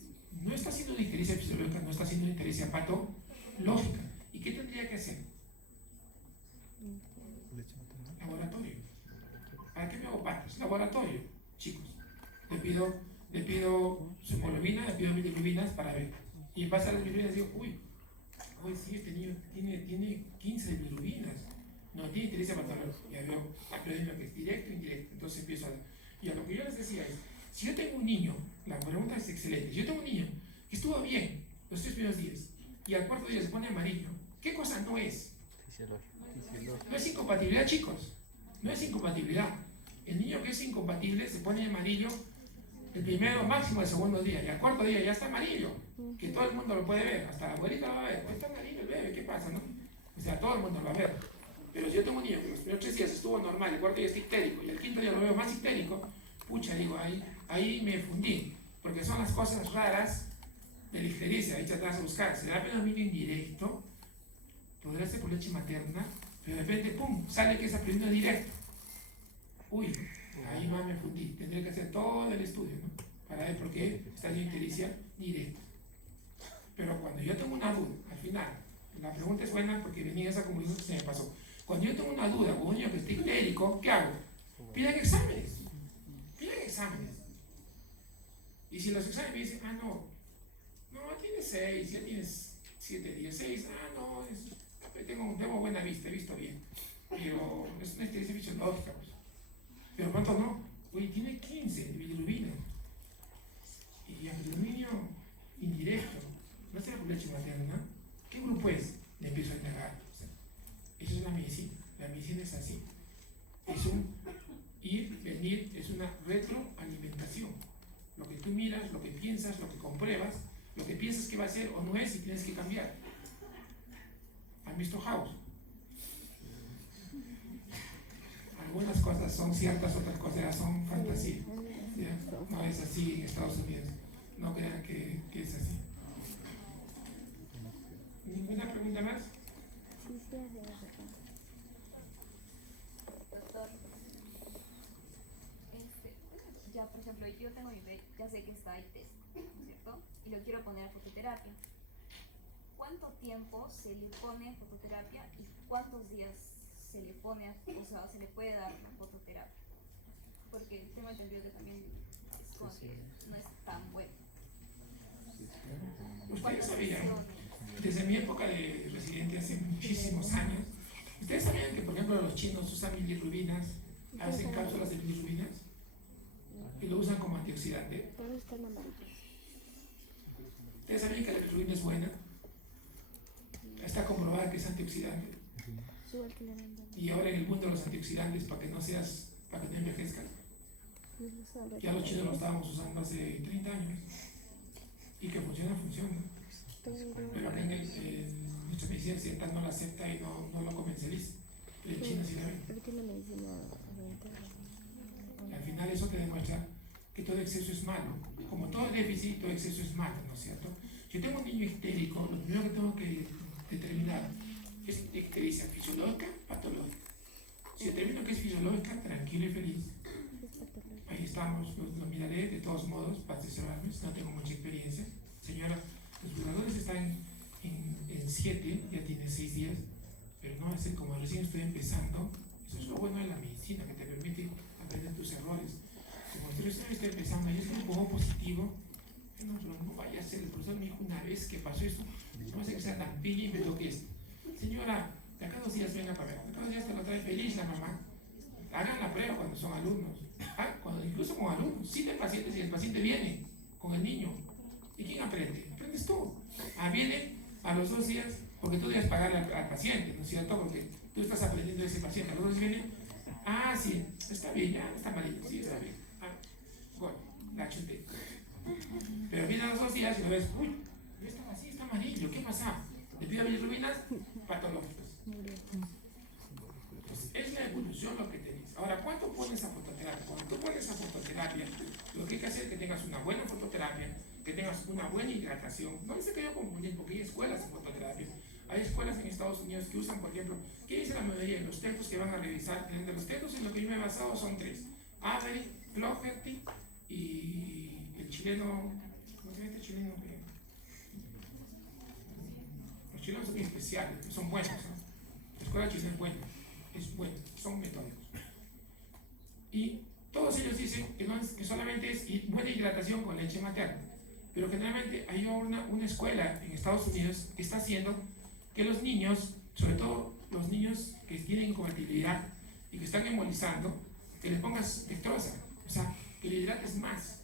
no está haciendo una ictericia fisiológica, no está haciendo una ictericia patológica. ¿Y qué tendría que hacer? Laboratorio. ¿Para qué me hago patas? Laboratorio, chicos. Le pido su hemoglobina, le pido bilirrubinas para ver. Y en base a las bilirrubinas digo, uy, sí, este niño tiene 15 bilirrubinas, no tiene ictericia patológica. Ya veo la pregunta que es directo o indirecto. Entonces empiezo a... Y a lo que yo les decía es, si yo tengo un niño, la pregunta es excelente, si yo tengo un niño que estuvo bien los 3 primeros días y al 4º día se pone amarillo, ¿qué cosa no es? No es incompatibilidad, chicos, no es incompatibilidad. El niño que es incompatible se pone amarillo el primero, máximo el 2.º día, y al 4º día ya está amarillo, que todo el mundo lo puede ver, hasta la abuelita lo va a ver, está amarillo el bebé, ¿qué pasa, no? O sea, todo el mundo lo va a ver. Pero si yo tengo un niño que los primeros 3 días estuvo normal, el 4º día está ictérico, y el 5º día lo veo más ictérico, pucha, digo, ahí me fundí, porque son las cosas raras de la ictericia, ahí tratas de buscar, será apenas medio indirecto, podrá ser por leche materna, pero de repente, pum, sale que es aprendido directo. Uy, ahí más me fundí, tendré que hacer todo el estudio, ¿no? Para ver por qué está en ictericia directa. Pero cuando yo tengo una duda, al final, la pregunta es buena porque venía esa comunicación que se me pasó. Cuando yo tengo una duda con un niño que está ictérico, ¿qué hago? Pidan exámenes. Y si los exámenes me dicen, no, tienes 6, ya tienes 7 días, 6, tengo buena vista, he visto bien. Pero es una ictericia fisiológica, pues. Pero ¿cuánto no? Uy, tiene 15 de bilirrubina. Y aluminio indirecto, no será por leche materna. ¿Qué grupo es? Le empiezo a indagar. O sea, eso es la medicina. La medicina es así. Es un ir, venir, es una retroalimentación. Lo que tú miras, lo que piensas, lo que compruebas, lo que piensas que va a ser o no es y tienes que cambiar. ¿Han visto House? Algunas cosas son ciertas, otras cosas son fantasía. ¿Ya? No es así en Estados Unidos. No crean que es así. ¿Ninguna pregunta más? Doctor, ya por ejemplo, yo tengo mi bebé, ya sé que está ahí test, ¿no es cierto? Y lo quiero poner a fototerapia. ¿Cuánto tiempo se le pone fototerapia y cuántos días se le pone, o sea, se le puede dar la fototerapia? Porque tengo entendido que también es como que no es tan bueno. Ustedes sabían, desde mi época de residente hace muchísimos años, ustedes sabían que, por ejemplo, los chinos usan bilirrubinas, hacen cápsulas de bilirrubinas y lo usan como antioxidante. Ustedes sabían que la bilirrubina es buena, está comprobada que es antioxidante. Y ahora en el mundo de los antioxidantes, para que no envejezcas, ya los chinos lo estábamos usando hace 30 años y que funciona. Pero acá en nuestra medicina occidental no la acepta y no lo comercializa. Pero en China sí la ven. Al final eso te demuestra que todo exceso es malo. Como todo déficit, todo exceso es malo, ¿no es cierto? Si yo tengo un niño histérico, lo primero que tengo que determinar es ictericia fisiológica, patológica. Si determino que es fisiológica, tranquilo y feliz. Ahí estamos, lo miraré de todos modos para asesorarme, no tengo mucha experiencia. Señora, los cuidadores están en 7, ya tiene 6 días, pero no hace como recién estoy empezando. Eso es lo bueno de la medicina, que te permite aprender tus errores. Como recién estoy empezando, y es un poco positivo. No vaya a ser, el profesor me dijo una vez que pasó esto, no hace que sea tan pilla y me toque esto. Señora, de acá 2 días venga para ver, de acá 2 días te lo trae feliz la mamá. Hagan la prueba cuando son alumnos, incluso con alumnos, citen pacientes y el paciente viene con el niño. ¿Y quién aprende? Aprendes tú. Viene a los 2 días, porque tú debes pagarle al paciente, ¿no es cierto? Porque tú estás aprendiendo de ese paciente. A los 2 días viene, sí, está bien, ya, está malito, sí, está bien. Bueno, la chuté. Pero viene a los 2 días y lo ves, uy, está así, está amarillo, ¿qué pasa? Le pido bilirrubinas patológicas. Pues es la evolución lo que tenéis. Ahora, ¿cuánto pones a fototerapia? Cuando tú pones a fototerapia, lo que hay que hacer es que tengas una buena fototerapia, que tengas una buena hidratación. No les he querido confundir porque hay escuelas de fototerapia. Hay escuelas en Estados Unidos que usan, por ejemplo, ¿qué dice la mayoría de los textos que van a revisar? De los textos en lo que yo me he basado son 3. Avery, Flaherty y el chileno, ¿cómo se llama este chileno? Los chilenos son especiales, son buenos, ¿no? La escuela chilena es buena, son metódicos. Y todos ellos dicen que solamente es buena hidratación con leche materna. Pero generalmente hay una escuela en Estados Unidos que está haciendo que los niños, sobre todo los niños que tienen incompatibilidad y que están embolizando, que les pongas dextrosa, o sea, que le hidrates más.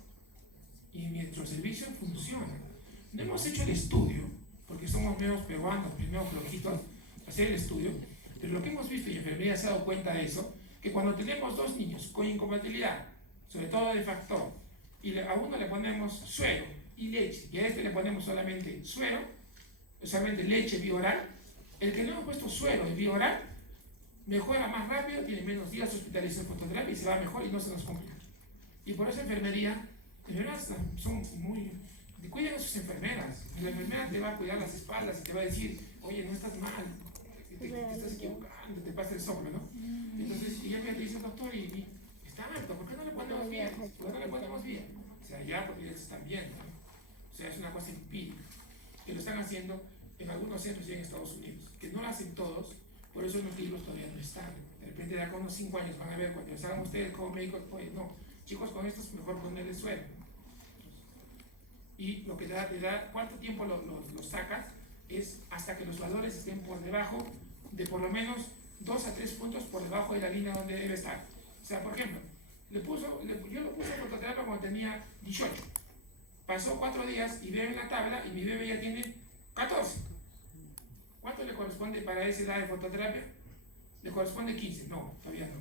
Y nuestro servicio funciona. No hemos hecho el estudio, porque somos medios peruanos, primero flojitos, hacer el estudio, pero lo que hemos visto, y enfermería se ha dado cuenta de eso, que cuando tenemos 2 niños con incompatibilidad, sobre todo de factor, y a uno le ponemos suero y leche, y a este le ponemos solamente suero, solamente leche bioral, el que le hemos puesto suero y bioral mejora más rápido, tiene menos días hospitalizados en fototerapia y se va mejor y no se nos complica. Y por eso enfermería, son muy... Cuiden a sus enfermeras. La enfermera te va a cuidar las espaldas y te va a decir, oye, no estás mal, te estás equivocando, te pasa el soplo, ¿no? Entonces, ella me dice, doctor, y está alto, ¿por qué no le ponemos bien? ¿Por qué no le ponemos bien? O sea, ya porque ya se están viendo, ¿no? O sea, es una cosa empírica, que lo están haciendo en algunos centros y en Estados Unidos, que no lo hacen todos, por eso en los libros todavía no están. De repente, de acá unos 5 años van a ver, cuando les hagan ustedes como médicos, pues no, chicos, con estos mejor ponerle suero. Y lo que te da cuánto tiempo lo sacas es hasta que los valores estén por debajo de por lo menos 2 a 3 puntos por debajo de la línea donde debe estar. O sea, por ejemplo, yo lo puse en fototerapia cuando tenía 18. Pasó 4 días y veo en la tabla y mi bebé ya tiene 14. ¿Cuánto le corresponde para esa edad de fototerapia? ¿Le corresponde 15? No, todavía no.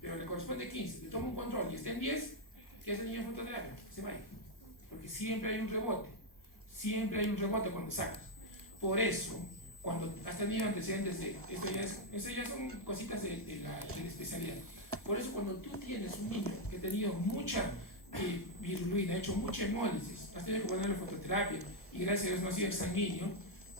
Pero le corresponde 15. Le tomo un control y está en 10, ¿Qué hace el niño en fototerapia? Que se vaya. Porque siempre hay un rebote. Siempre hay un rebote cuando sacas. Por eso, cuando has tenido antecedentes de, esto ya son cositas de la especialidad. Por eso cuando tú tienes un niño que ha tenido mucha bilirrubina, ha hecho mucha hemólisis, has tenido que ponerle fototerapia y gracias a Dios no ha sido sanguíneo,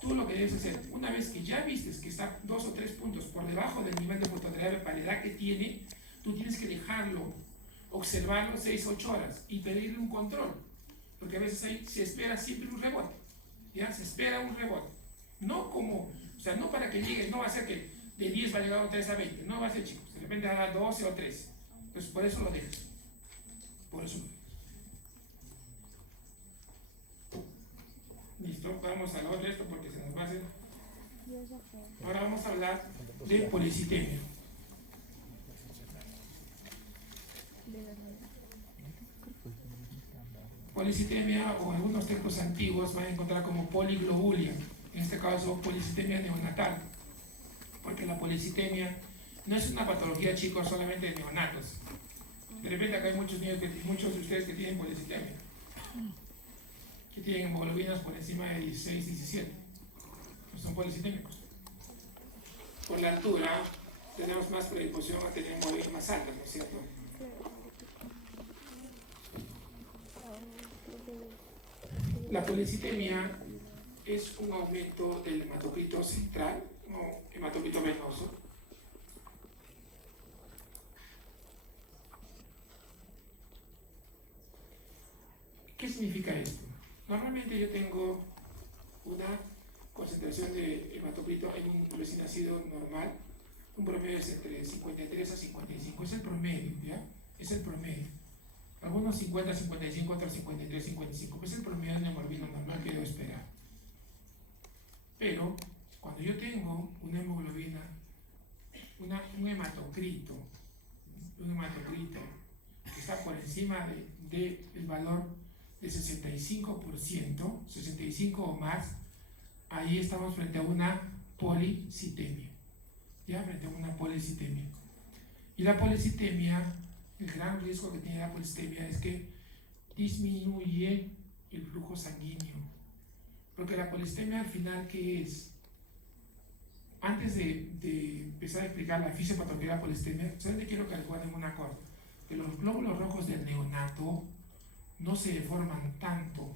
tú lo que debes hacer, una vez que ya vistes que está 2 o 3 puntos por debajo del nivel de fototerapia para la edad que tiene, tú tienes que dejarlo, observarlo 6 o 8 horas y pedirle un control, porque a veces ahí se espera siempre un rebote, ¿ya? Se espera un rebote, no como, o sea, no para que llegue, no va a ser que de 10 va a llegar a 3 a 20, no va a ser, chicos, de repente va a dar 12 o 13, entonces por eso lo dejas, por eso lo dejas. Listo, vamos a lo resto porque se nos va a hacer. Ahora vamos a hablar de policitemia. Policitemia, o algunos textos antiguos van a encontrar como poliglobulia, en este caso policitemia neonatal, porque la policitemia no es una patología, chicos, solamente de neonatos. De repente acá hay muchos niños, muchos de ustedes que tienen policitemia, que tienen hemoglobinas por encima de 16, 17, pues son policitémicos. Por la altura tenemos más predisposición a tener hemoglobinas más altas, ¿no es cierto? La policitemia es un aumento del hematocrito central, o hematocrito venoso. ¿Qué significa esto? Normalmente yo tengo una concentración de hematocrito en un recién nacido normal, un promedio es entre 53 a 55, es el promedio, ¿ya? Es el promedio. Algunos 50, 55, otros 53, 55, es el promedio de una hemoglobina normal que debo esperar. Pero cuando yo tengo una hemoglobina, un hematocrito que está por encima del valor de 65%, 65 o más, ahí estamos frente a una policitemia. ¿Ya? Frente a una policitemia. Y la policitemia, el gran riesgo que tiene la policitemia es que disminuye el flujo sanguíneo. Porque la policitemia al final, ¿qué es? Antes de empezar a explicar la fisiopatología de la policitemia, solamente quiero que recuerden una cosa, que los glóbulos rojos del neonato no se deforman tanto,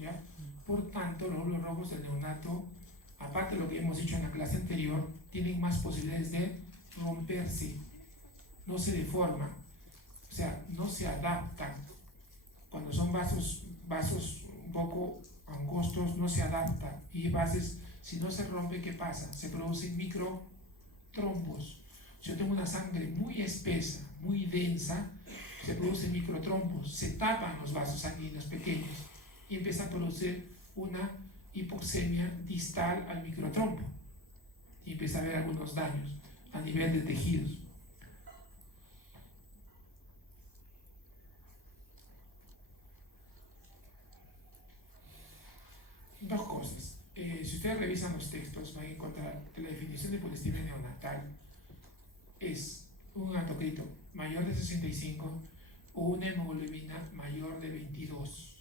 ¿ya? Por tanto, los glóbulos rojos del neonato, aparte de lo que hemos dicho en la clase anterior, tienen más posibilidades de romperse, no se deforman, o sea, no se adaptan. Cuando son vasos un poco angostos, no se adaptan, y bases, si no se rompe, ¿qué pasa? Se producen microtrombos. Si yo tengo una sangre muy espesa, muy densa, se producen microtrombos, se tapan los vasos sanguíneos pequeños y empieza a producir una hipoxemia distal al microtrombo y empieza a haber algunos daños a nivel de tejidos. Dos cosas. Si ustedes revisan los textos, van a encontrar que la definición de policitemia neonatal es un hematocrito mayor de 65 o una hemoglobina mayor de 22.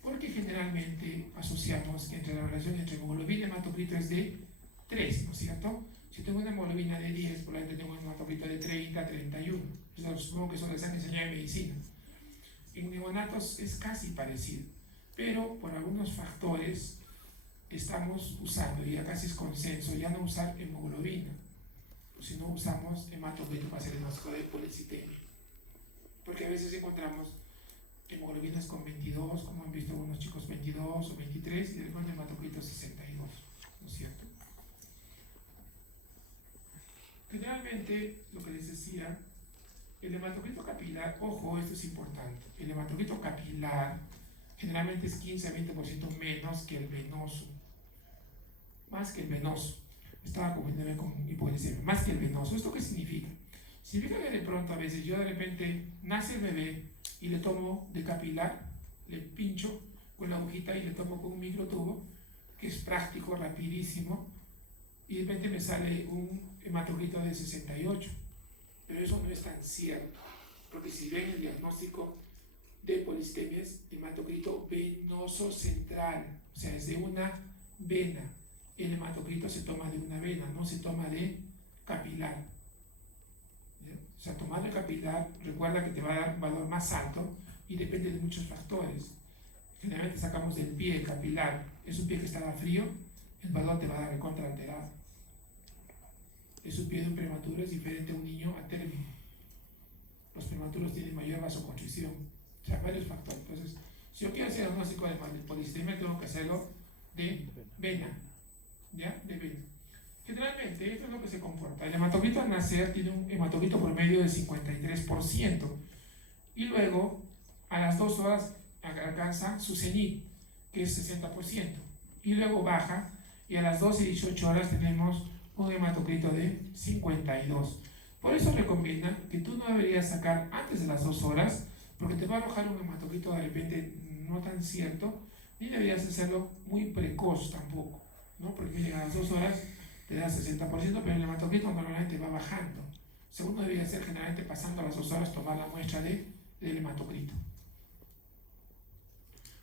Porque generalmente asociamos que entre la relación entre hemoglobina y hematocrito es de 3, ¿no es cierto? Si tengo una hemoglobina de 10, probablemente tengo un hematocrito de 30, 31. Eso supongo que eso les han enseñado en medicina. En neonatos es casi parecido, pero por algunos factores estamos usando, y ya casi es consenso, ya no usar hemoglobina, si no usamos hematocrito para hacer el diagnóstico de policitemia. Porque a veces encontramos hemoglobinas con 22, como han visto algunos chicos 22 o 23, y después de hematocrito 62, ¿no es cierto? Generalmente, lo que les decía, el hematocrito capilar, ojo, esto es importante, el hematocrito capilar generalmente es 15 a 20% menos que el venoso, más que el venoso. Estaba confundiéndome con hipoglicemia, más que el venoso. ¿Esto qué significa? Significa que de pronto a veces yo de repente nace el bebé y le tomo de capilar, le pincho con la agujita y le tomo con un microtubo, que es práctico, rapidísimo, y de repente me sale un hematocrito de 68. Pero eso no es tan cierto, porque si ven el diagnóstico de policitemia es hematocrito venoso central, o sea, es de una vena. El hematocrito se toma de una vena, no se toma de capilar. ¿Ya? O sea, tomando el capilar, recuerda que te va a dar un valor más alto y depende de muchos factores. Generalmente sacamos del pie el capilar, es un pie que estaba frío, el valor te va a dar recontra alterado. Es un pie de un prematuro, es diferente a un niño a término. Los prematuros tienen mayor vasoconstricción, o sea, varios factores. Entonces, si yo quiero hacer diagnóstico de policitemia, tengo que hacerlo de vena, ¿ya? De vena. Generalmente, esto es lo que se comporta. El hematocrito al nacer tiene un hematocrito promedio del 53%, y luego, a las 2 horas, alcanza su cenit, que es 60%, y luego baja, y a las 12 y 18 horas tenemos un hematocrito de 52. Por eso recomiendan que tú no deberías sacar antes de las 2 horas, porque te va a arrojar un hematocrito de repente no tan cierto, ni deberías hacerlo muy precoz tampoco, ¿no? Porque miren, a las 2 horas te da 60%, pero el hematocrito normalmente va bajando. Segundo, debería ser generalmente pasando a las 2 horas tomar la muestra del hematocrito.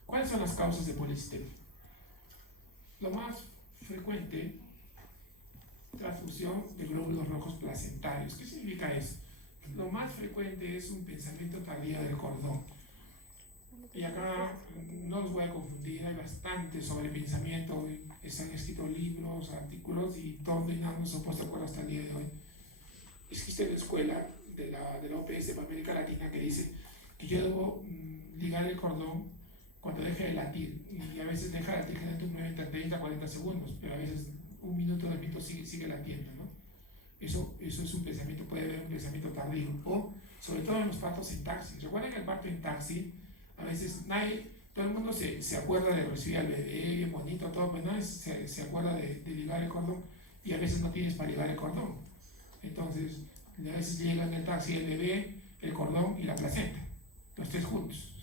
¿Cuáles son las causas de policitemia? Lo más frecuente, transfusión de glóbulos rojos placentarios. ¿Qué significa eso? Lo más frecuente es un pensamiento tardío del cordón. Y acá no los voy a confundir, hay bastante sobre pensamiento, se han escrito libros, artículos y todo y nada nos hemos puesto de acuerdo hasta el día de hoy. Existe una escuela de la OPS para América Latina que dice que yo debo ligar el cordón cuando deje de latir, y a veces deja de latir generalmente 30, 40 segundos, pero a veces un minuto, 2 minutos sigue latiendo, ¿no? Eso es un pensamiento, puede haber un pensamiento tardío, o sobre todo en los partos en taxi. Recuerden que el parto en taxi, a veces todo el mundo se acuerda de recibir al bebé, bien bonito, todo, pero no se acuerda de ligar el cordón, y a veces no tienes para ligar el cordón. Entonces, a veces llega en el taxi el bebé, el cordón y la placenta, los tres juntos.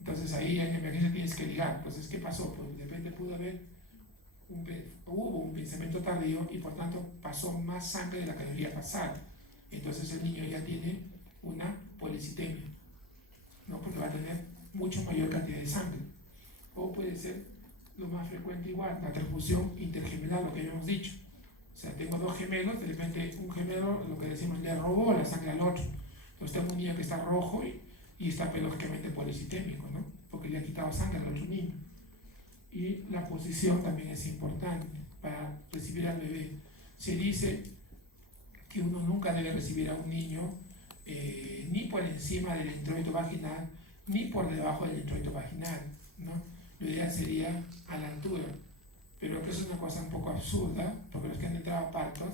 Entonces ahí en emergencia tienes que ligar. Entonces, ¿qué pasó? Pues de repente hubo un pensamiento tardío y por tanto pasó más sangre de la que debería pasar. Entonces el niño ya tiene una policitemia, ¿no? Porque va a tener mucho mayor cantidad de sangre. O puede ser lo más frecuente igual, la transfusión intergeminal, lo que habíamos dicho. O sea, tengo 2 gemelos, de repente un gemelo, lo que decimos, le robó la sangre al otro. Entonces tengo un niño que está rojo y está lógicamente policitémico, ¿no? Porque le ha quitado sangre al otro niño. Y la posición también es importante para recibir al bebé. Se dice que uno nunca debe recibir a un niño ni por encima del introito vaginal ni por debajo del introito vaginal, ¿no? Lo ideal sería a la altura, pero que es una cosa un poco absurda, porque los que han entrado a partos,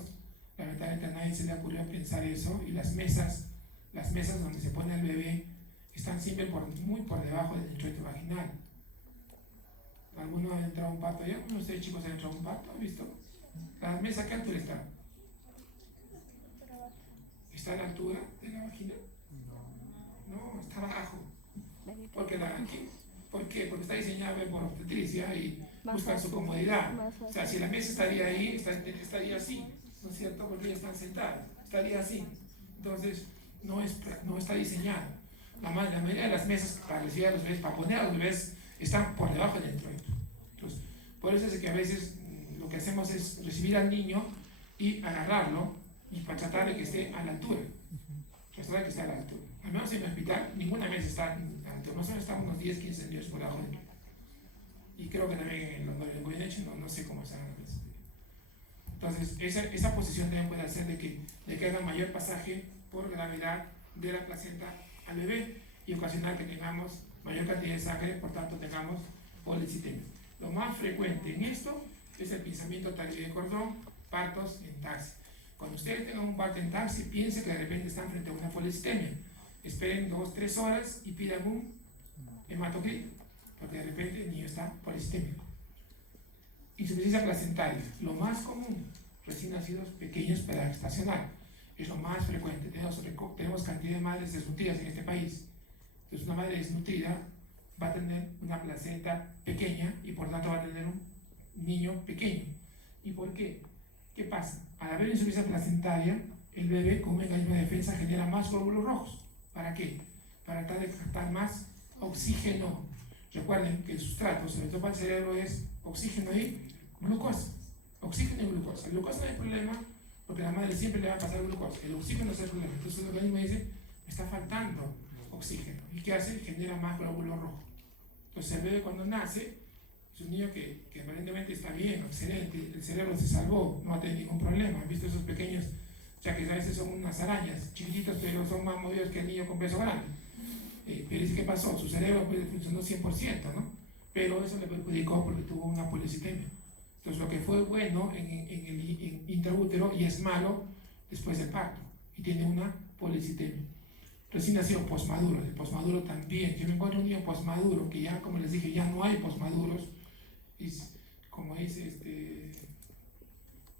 lamentablemente a nadie se le ocurrió pensar eso, y las mesas donde se pone el bebé están siempre muy por debajo del introito vaginal. ¿Alguno ha entrado a un parto ya? ¿Alguno de ustedes chicos han entrado a un parto? ¿Han visto? ¿La mesa qué altura está? ¿Está a la altura de la vagina? No, está abajo. ¿Por qué? Porque está diseñada por obstetricia y buscan su comodidad. O sea, si la mesa estaría ahí, estaría así, ¿no es cierto? Porque ellas están sentadas, estaría así. Entonces, no está diseñado. La mayoría de las mesas para recibir a los bebés, para poner a los bebés, están por debajo del introito. Entonces, por eso es que a veces lo que hacemos es recibir al niño y agarrarlo y para tratar de que esté a la altura. Tratar de que esté a la altura. Al menos en el hospital, ninguna mesa está a la altura. Nosotros estamos unos 10, 15 centímetros por debajo del introito. Y creo que también en los Goyeneche no sé cómo están las mesas. Entonces, esa posición también puede hacer de que haga mayor pasaje por gravedad de la placenta al bebé y ocasionar que tengamos mayor cantidad de sangre, por tanto tengamos policitemia. Lo más frecuente en esto es el pensamiento tardío de cordón, partos en taxi. Cuando ustedes tengan un parto en taxi, piensen que de repente están frente a una policitemia. Esperen 2, 3 horas y pidan un hematocrito, porque de repente el niño está policitémico. Insuficiencia placentaria, lo más común, recién nacidos pequeños para gestacional, es lo más frecuente. Tenemos cantidad de madres desnutridas en este país. Entonces una madre desnutrida va a tener una placenta pequeña y por tanto va a tener un niño pequeño. ¿Y por qué? ¿Qué pasa? Al haber insuficiencia placentaria, el bebé con un mecanismo de defensa genera más glóbulos rojos. ¿Para qué? para tratar de captar más oxígeno. Recuerden que el sustrato, sobre todo para el cerebro, es oxígeno y glucosa. Oxígeno y glucosa. El glucosa no hay problema, porque la madre siempre le va a pasar glucosa. El oxígeno es el problema. Entonces el organismo dice, me está faltando oxígeno. ¿Y qué hace? Genera más glóbulo rojo. Entonces el bebé cuando nace, es un niño que aparentemente está bien, excelente, el cerebro se salvó, no va a tener ningún problema. ¿Han visto esos pequeños? O sea, que a veces son unas arañas chiquititos, pero son más movidos que el niño con peso grande. Pero dice, ¿qué pasó? Su cerebro pues, funcionó 100%, ¿no? Pero eso le perjudicó porque tuvo una policitemia. Entonces, lo que fue bueno en el intraútero y es malo después del parto. Y tiene una policitemia. Recién nacido posmaduro. El posmaduro también. Yo me encuentro un niño posmaduro que ya, como les dije, ya no hay posmaduros. Como dice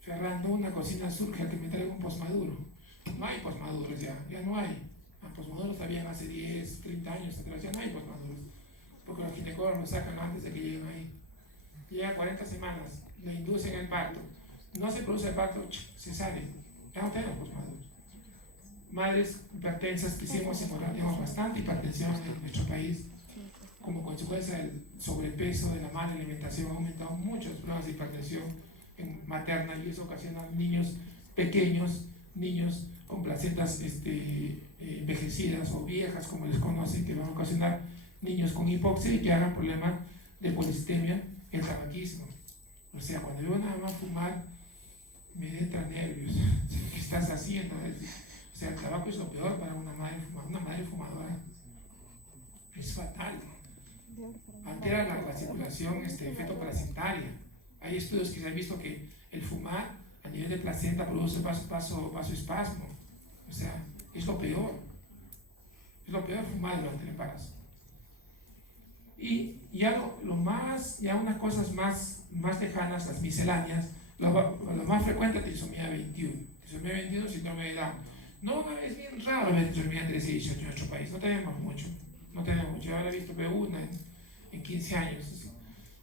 Ferrando, una cocina surge a que me traiga un posmaduro. No hay posmaduros ya no hay. Posmaduros habían hace 10, 30 años atrás, ya no hay posmaduros. Porque los ginecólogos lo sacan antes de que lleguen ahí. Llega 40 semanas, le inducen el parto. No se produce el parto, se sale. Ya no tenemos posmaduros. Madres hipertensas, que sí tenemos bastante hipertensión en nuestro país. Como consecuencia del sobrepeso, de la mala alimentación, ha aumentado muchas pruebas de hipertensión materna y eso ocasiona niños pequeños, niños con placentas envejecidas o viejas, como les conocen, que van a ocasionar niños con hipoxia y que hagan problemas de policitemia, el tabaquismo. O sea, cuando veo a una mamá fumar, me entra nervios. ¿Qué estás haciendo? O sea, el tabaco es lo peor para una madre fumadora. Es fatal. Altera la circulación fetoplacentaria. Hay estudios que se han visto que el fumar a nivel de placenta produce vasoespasmo. O sea, es lo peor. Es lo peor fumar durante el embarazo. Y ya ya unas cosas más lejanas, las misceláneas, lo más frecuente es trisomía 21. Trisomía 21 es síndrome de Down. No, es bien raro ver trisomía 13 y 18 en nuestro país. No tenemos mucho. Yo ahora he visto una en 15 años.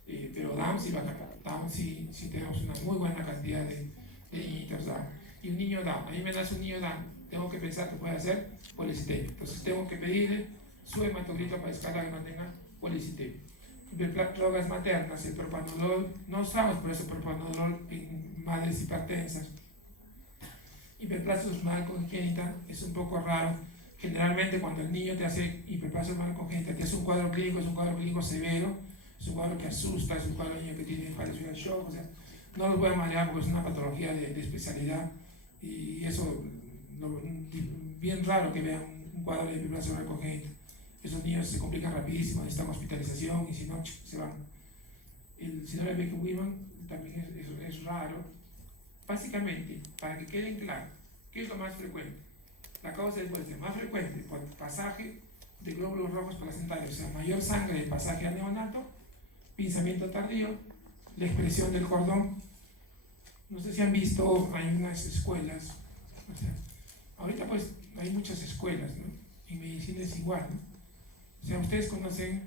Pero Down sí va a captar. Down sí tenemos una muy buena cantidad de niñitos Down. Y un niño Down. A mí me nace un niño Down. Tengo que pensar que puede ser policitemia. Entonces tengo que pedirle su hematocrito para descartar que no tenga policitemia. Drogas maternas, el propanolol, no usamos por eso propanolol en madres hipertensas. Hiperplasia hormonal congénita es un poco raro. Generalmente cuando el niño te hace hiperplasia hormonal congénita, te hace un cuadro clínico severo, es un cuadro que asusta, es un cuadro de niño que tiene parálisis del shock, o sea, no los voy a marear porque es una patología de especialidad y eso, bien raro que vean un cuadro de hiperplasia hormonal congénita. Esos niños se complican rapidísimo, necesitan hospitalización y si no, se van. El síndrome de Becker-Wilman también es raro. Básicamente, para que queden claro, ¿qué es lo más frecuente? La causa de muerte más frecuente por pasaje de glóbulos rojos placentarios, o sea, mayor sangre de pasaje al neonato, pinzamiento tardío, la expresión del cordón. No sé si han visto, hay unas escuelas, o sea, ahorita pues hay muchas escuelas, ¿no? En medicina es igual, ¿no? O sea, ustedes conocen,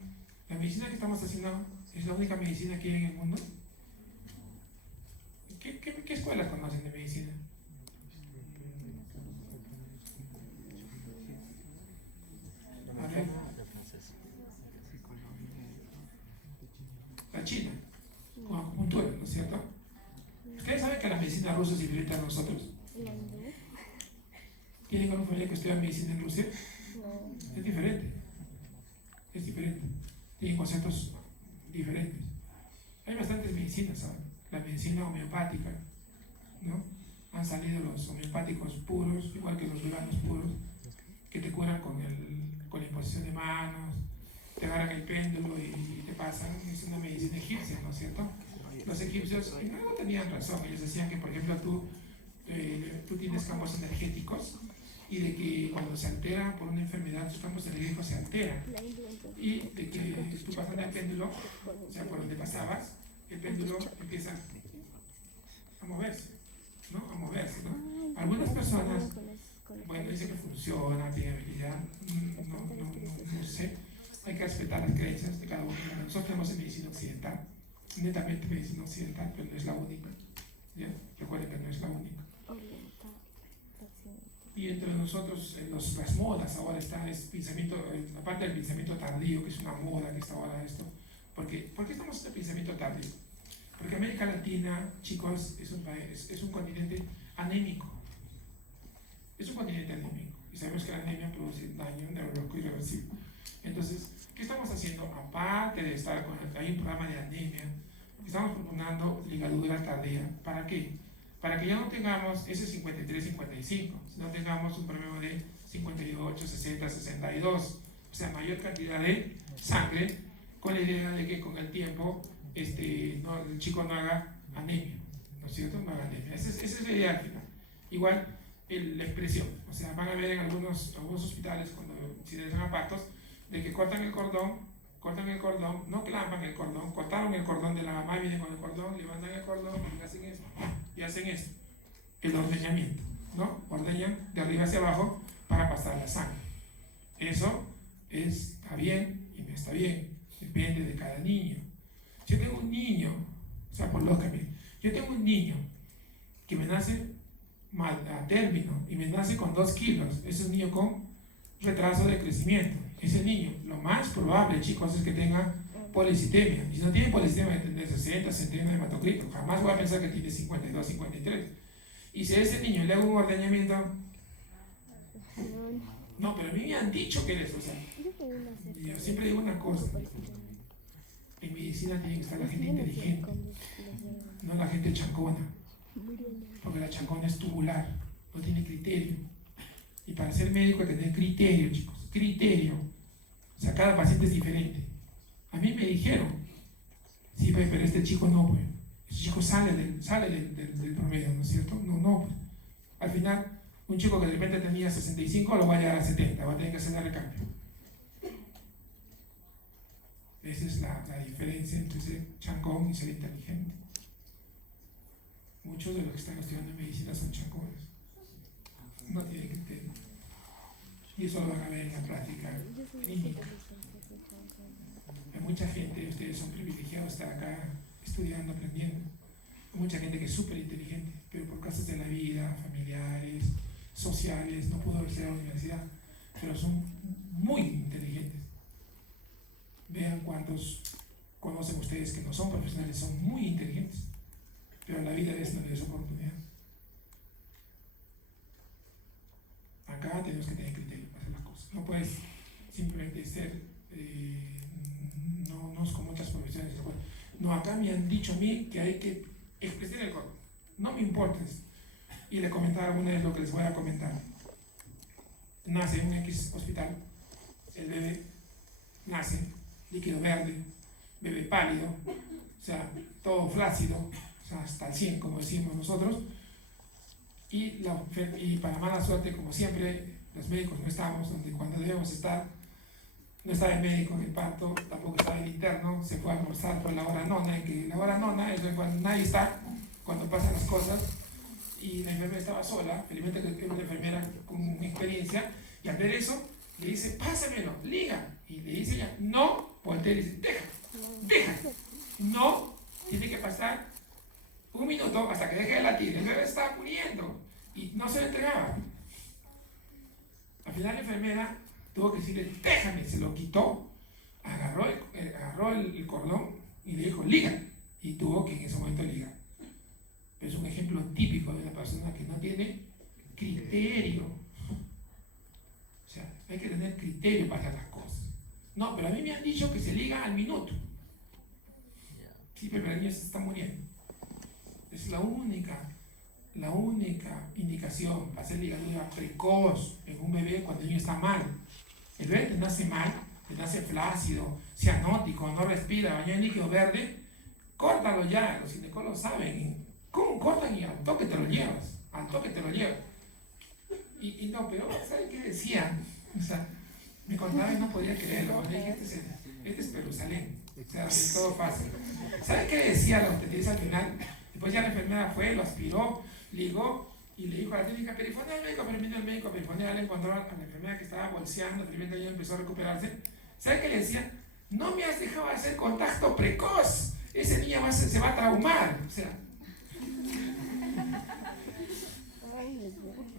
la medicina que estamos haciendo es la única medicina que hay en el mundo. ¿Qué escuelas conocen de medicina? A ver. La China, con acupuntura, ¿no es cierto? Ustedes saben que la medicina rusa es diferente a nosotros. ¿Tienen alguna familia que estudia medicina en Rusia? Es diferente. Es diferente. Tienen conceptos diferentes. Hay bastantes medicinas, ¿saben? La medicina homeopática, ¿no? Han salido los homeopáticos puros, igual que los veganos puros, que te curan con la imposición de manos, te agarran el péndulo y te pasan. Es una medicina egipcia, ¿no es cierto? Los egipcios no tenían razón. Ellos decían que, por ejemplo, tú tienes campos energéticos y de que cuando se altera por una enfermedad, tus campos energéticos se alteran. Y de que tú pasando el péndulo, o sea, por donde pasabas, el péndulo empieza a moverse, ¿no? A moverse, ¿no? Algunas personas, bueno, dicen que funciona, tiene habilidad, no sé. Hay que respetar las creencias de cada uno. Nosotros tenemos en medicina occidental, netamente medicina occidental, pero no es la única. ¿Ya? Recuerden que no es la única. Y entre nosotros, las modas ahora está la parte del pensamiento tardío, que es una moda que está ahora esto. ¿Por qué estamos en el pensamiento tardío? Porque América Latina, chicos, es un continente anémico. Es un continente anémico. Y sabemos que la anemia produce daño neurológico irreversible. Entonces, ¿qué estamos haciendo? Aparte de estar hay un programa de anemia, estamos proponiendo ligadura tardía. ¿Para qué? Para que ya no tengamos ese 53-55, sino tengamos un promedio de 58, 60, 62. O sea, mayor cantidad de sangre, con la idea de que con el tiempo el chico no haga anemia, ¿no es cierto? No haga anemia. Esa es la idea al final. Igual la expresión, o sea, van a ver en algunos hospitales, si les dan aparatos, de que cortan el cordón, no clampan el cordón, cortaron el cordón de la mamá, vienen con el cordón, levantan el cordón y hacen esto, el ordeñamiento, ¿no? Ordeñan de arriba hacia abajo para pasar la sangre. Eso está bien y no está bien, depende de cada niño. Yo tengo un niño, o sea, por lógica, yo tengo un niño que me nace a término y me nace con 2 kilos, ese es un niño con retraso de crecimiento. Ese niño, lo más probable, chicos, es que tenga policitemia. Y si no tiene policitemia, de tener 60, 71 de hematocrito. Jamás voy a pensar que tiene 52, 53. Y si a ese niño le hago un ordeñamiento, no, pero a mí me han dicho que es, o sea, yo siempre digo una cosa: en medicina tiene que estar la gente inteligente, no la gente chancona, porque la chancona es tubular, no tiene criterio. Y para ser médico hay que tener criterio, chicos, criterio. O sea, cada paciente es diferente. A mí me dijeron, sí, pero este chico no, pues. Ese chico sale del promedio, ¿no es cierto? No, pues. Al final, un chico que de repente tenía 65 lo va a llegar a 70, va a tener que hacer el recambio. Esa es la diferencia entre ser chancón y ser inteligente. Muchos de los que están estudiando medicina son chancones. No tienen criterio. Y eso lo van a ver en la práctica clínica. Hay mucha gente, ustedes son privilegiados de estar acá estudiando, aprendiendo. Hay mucha gente que es súper inteligente, pero por causas de la vida, familiares, sociales, no pudo irse a la universidad, pero son muy inteligentes. Vean cuántos conocen ustedes que no son profesionales, son muy inteligentes, pero la vida les no les da oportunidad. Acá tenemos que tener criterio para hacer las cosas. No puedes simplemente ser, no es como otras profesiones. No, acá me han dicho a mí que hay que expresar el cordón. No me importa eso. Y le comentaba alguna vez lo que les voy a comentar. Nace en un X hospital, el bebé nace líquido verde, bebé pálido, o sea, todo flácido, o sea, hasta el 100, como decimos nosotros. Y para mala suerte, como siempre, los médicos no estábamos donde cuando debemos estar. No estaba el médico en el parto, tampoco estaba el interno, se fue a almorzar por la hora nona, que la hora nona es cuando nadie está, cuando pasan las cosas, y la enfermera estaba sola, felizmente que era una enfermera con experiencia, y al ver eso, le dice, pásamelo, liga, y le dice ella, no, voltea y le dice, deja, no, tiene que pasar 1 minuto hasta que deje de latir, el bebé está muriendo, y no se lo entregaba. Al final la enfermera tuvo que decirle, déjame, se lo quitó, agarró el cordón y le dijo, liga, y tuvo que en ese momento ligar. Pero es un ejemplo típico de una persona que no tiene criterio. O sea, hay que tener criterio para hacer las cosas. No, pero a mí me han dicho que se liga al minuto. Sí, pero el niño se está muriendo. Es la única indicación para hacer ligadura precoz en un bebé cuando el niño está mal. El bebé te nace mal, te nace flácido, cianótico, no respira, bañado en líquido verde, córtalo ya, los ginecólogos saben. ¿Cómo cortan? Y al toque te lo llevas, Y no, pero ¿sabes qué decía? O sea, me contaba y no podía creerlo. Le dije, este es Jerusalén, o sea, es todo fácil. ¿Sabes qué decía la obstetricia al final? Después ya la enfermera fue, lo aspiró, ligó y le dijo a la técnica perifonea al médico, pero vino el médico perifonea, le encontró a la enfermera que estaba bolseando, felizmente ella empezó a recuperarse. ¿Sabes qué le decía? No me has dejado hacer contacto precoz, ese niño se va a traumar. O sea,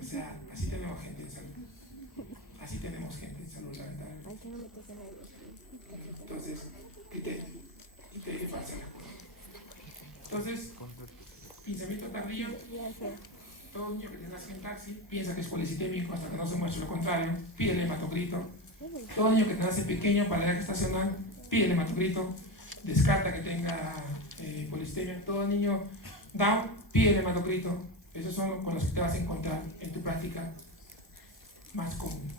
O sea, así tenemos gente en salud. Así tenemos gente en salud, lamentablemente. Entonces, criterio falso. Entonces, pensamiento tardío. Todo niño que te nace en taxi piensa que es policitémico hasta que no se muestre lo contrario, pídele hematocrito. Todo niño que te nace pequeño para la edad gestacional, pídele hematocrito. Descarta que tenga policitemia. Todo niño Down, pídele hematocrito. Esos son con los que te vas a encontrar en tu práctica más común.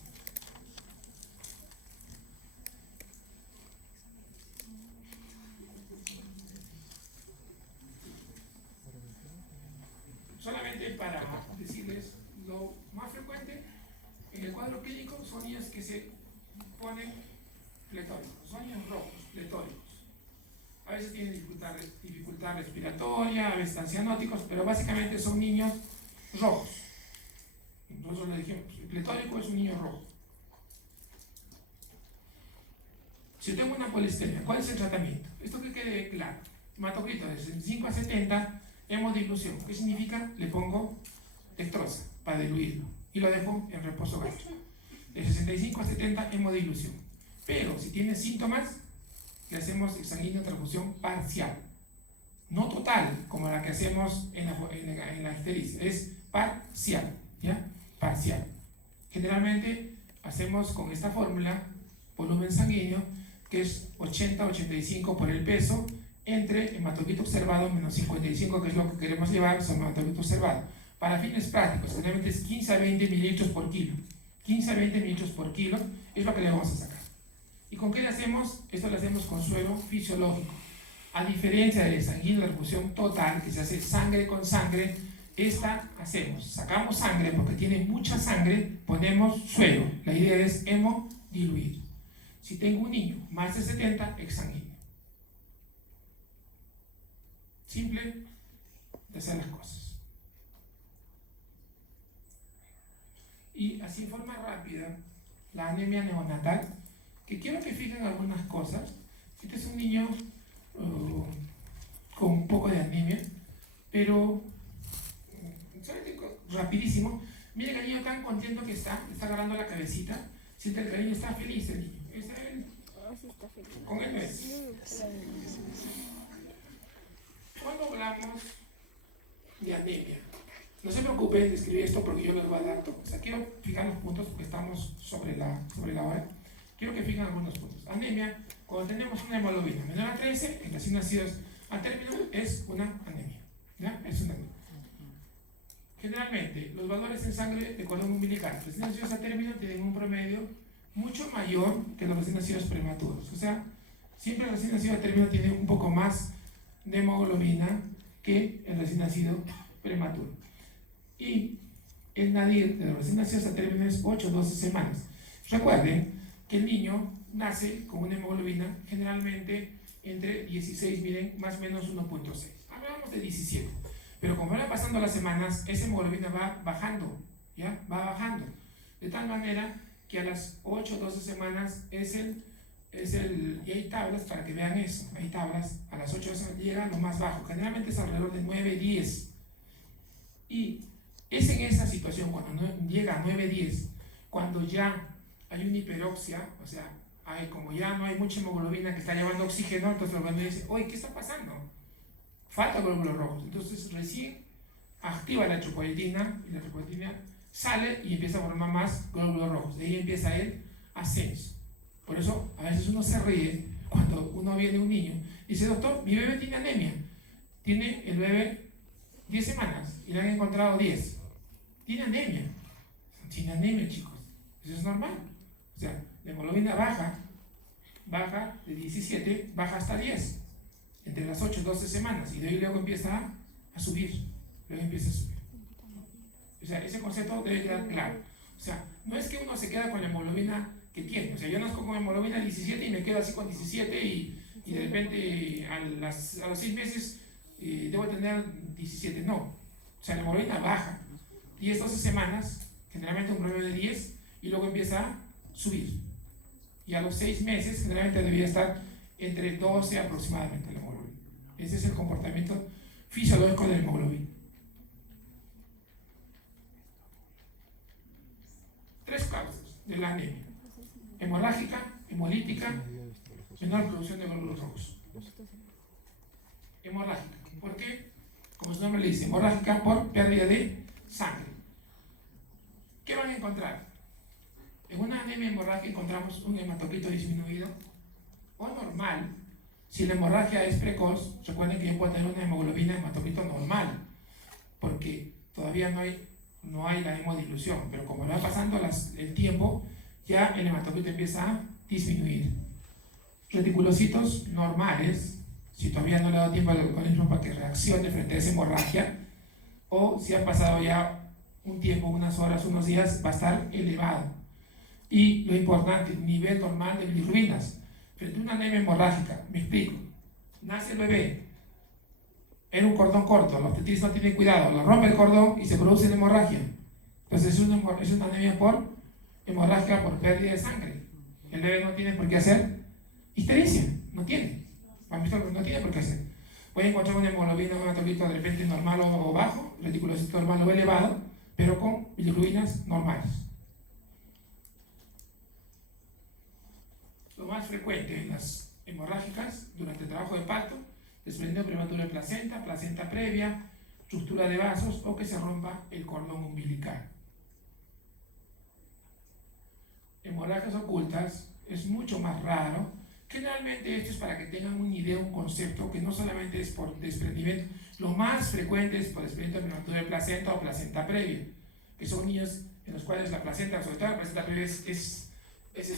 Solamente para decirles, lo más frecuente en el cuadro clínico son niños que se ponen pletóricos, son niños rojos, pletóricos. A veces tienen dificultad respiratoria, a veces están cianóticos, pero básicamente son niños rojos. Nosotros le dijimos, el pletórico es un niño rojo. Si tengo una policistemia, ¿cuál es el tratamiento? Esto que quede claro. Hematocrito de 65 a 70, hemodilución. ¿Qué significa? Le pongo dextrosa para diluirlo y lo dejo en reposo gástrico. De 65 a 70, hemodilución. Pero si tiene síntomas, le hacemos exsanguíneo transfusión parcial. No total, como la que hacemos en la ictericia. Es parcial, ¿ya? Parcial. Generalmente hacemos con esta fórmula volumen sanguíneo, que es 80-85 por el peso, entre hematocrito observado menos 55, que es lo que queremos llevar, sobre hematocrito observado. Para fines prácticos, generalmente es 15 a 20 mililitros por kilo. 15 a 20 mililitros por kilo es lo que le vamos a sacar. ¿Y con qué le hacemos? Esto lo hacemos con suero fisiológico. A diferencia de sanguíneo transfusión total, que se hace sangre con sangre, esta hacemos, sacamos sangre porque tiene mucha sangre, ponemos suero. La idea es hemodiluir. Si tengo un niño más de 70, exsanguíneo. Simple de hacer las cosas. Y así en forma rápida, la anemia neonatal, que quiero que fijen algunas cosas. Si este es un niño con un poco de anemia, pero rapidísimo, miren el niño tan contento que está agarrando la cabecita, siente que el niño está feliz, el niño. Con él no es. Cuando hablamos de anemia, no se preocupen de escribir esto porque yo les voy a dar todo. O sea, quiero fijar los puntos porque estamos sobre la hora. Quiero que fijen algunos puntos. Anemia, cuando tenemos una hemoglobina menor a 13, en recién nacidos a término, es una anemia. ¿Ya? Es una anemia. Generalmente, los valores en sangre de cordón umbilical recién nacidos a término tienen un promedio mucho mayor que los recién nacidos prematuros. O sea, siempre el recién nacido a término tiene un poco más de hemoglobina que el recién nacido prematuro. Y el nadir de los recién nacidos a término es 8 o 12 semanas. Recuerden que el niño nace con una hemoglobina generalmente entre 16, miren, más o menos 1.6. Hablamos de 17. Pero como van pasando las semanas, esa hemoglobina va bajando, ¿ya? Va bajando. De tal manera que a las 8 o 12 semanas y hay tablas para que vean eso. Hay tablas, a las 8 llega a lo más bajo. Generalmente es alrededor de 9, 10. Y es en esa situación, cuando no, llega a 9, 10, cuando ya hay una hiperoxia, o sea, como ya no hay mucha hemoglobina que está llevando oxígeno, entonces el organismo dice, oye, ¿qué está pasando? Falta glóbulos rojos. Entonces recién activa la tropoyetina y la tropoyetina sale y empieza a formar más glóbulos rojos. De ahí empieza el ascenso. Por eso a veces uno se ríe cuando uno viene un niño y dice, doctor, mi bebé tiene anemia. Tiene el bebé 10 semanas y le han encontrado 10. Tiene anemia. Tiene anemia, chicos. Eso es normal. O sea, la hemoglobina baja de 17, baja hasta 10. Entre las 8 y 12 semanas. Y de ahí luego empieza a subir. Luego empieza a subir. O sea, ese concepto debe quedar claro. O sea, no es que uno se queda con la hemoglobina que tiene. O sea, yo nazco con hemoglobina 17 y me quedo así con 17 y de repente a los 6 meses debo tener 17. No. O sea, la hemoglobina baja. 10, 12 semanas, generalmente un promedio de 10, y luego empieza a subir. Y a los 6 meses, generalmente debería estar entre 12 aproximadamente la hemoglobina. Ese es el comportamiento fisiológico de la hemoglobina. de la anemia: hemorrágica, hemolítica, menor producción de glóbulos rojos. Hemorrágica. ¿Por qué? Como su nombre le dice, hemorrágica por pérdida de sangre. ¿Qué van a encontrar? En una anemia hemorrágica encontramos un hematocrito disminuido o normal. Si la hemorragia es precoz, recuerden que yo puedo tener una hemoglobina hematocrito normal, porque todavía no hay la hemodilución, pero como va pasando el tiempo, ya el hematocrito empieza a disminuir. Reticulocitos normales, si todavía no le ha dado tiempo al organismo para que reaccione frente a esa hemorragia, o si ha pasado ya un tiempo, unas horas, unos días, va a estar elevado. Y lo importante, nivel normal de bilirrubinas. Frente a una anemia hemorrágica, me explico, nace el bebé, era un cordón corto, la obstetriz no tiene cuidado, lo rompe el cordón y se produce una hemorragia. Entonces es una anemia hemorrágica por pérdida de sangre. El bebé no tiene por qué hacer histericia, no tiene. No tiene por qué hacer. Puede encontrar una hemoglobina, un hematocrito de repente normal o bajo, reticulocito normal o elevado, pero con bilirrubinas normales. Lo más frecuente en las hemorrágicas durante el trabajo de parto: desprendimiento prematuro de placenta, placenta previa, ruptura de vasos o que se rompa el cordón umbilical. Hemorragias ocultas es mucho más raro. Generalmente esto es para que tengan una idea, un concepto, que no solamente es por desprendimiento. Lo más frecuente es por desprendimiento prematuro de placenta o placenta previa, que son niños en los cuales la placenta, sobre todo la placenta previa, es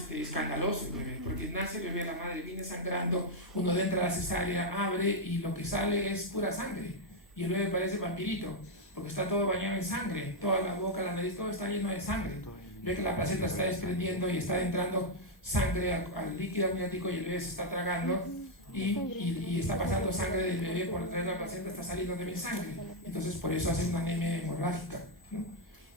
escandaloso el bebé, porque nace el bebé, la madre viene sangrando, uno entra a la cesárea, abre y lo que sale es pura sangre, y el bebé parece vampirito, porque está todo bañado en sangre, toda la boca, la nariz, todo está lleno de sangre. Ve que la placenta está desprendiendo y está entrando sangre al líquido amniótico y el bebé se está tragando y está pasando sangre del bebé por detrás de la placenta, está saliendo también sangre. Entonces por eso hace una anemia hemorrágica, ¿no?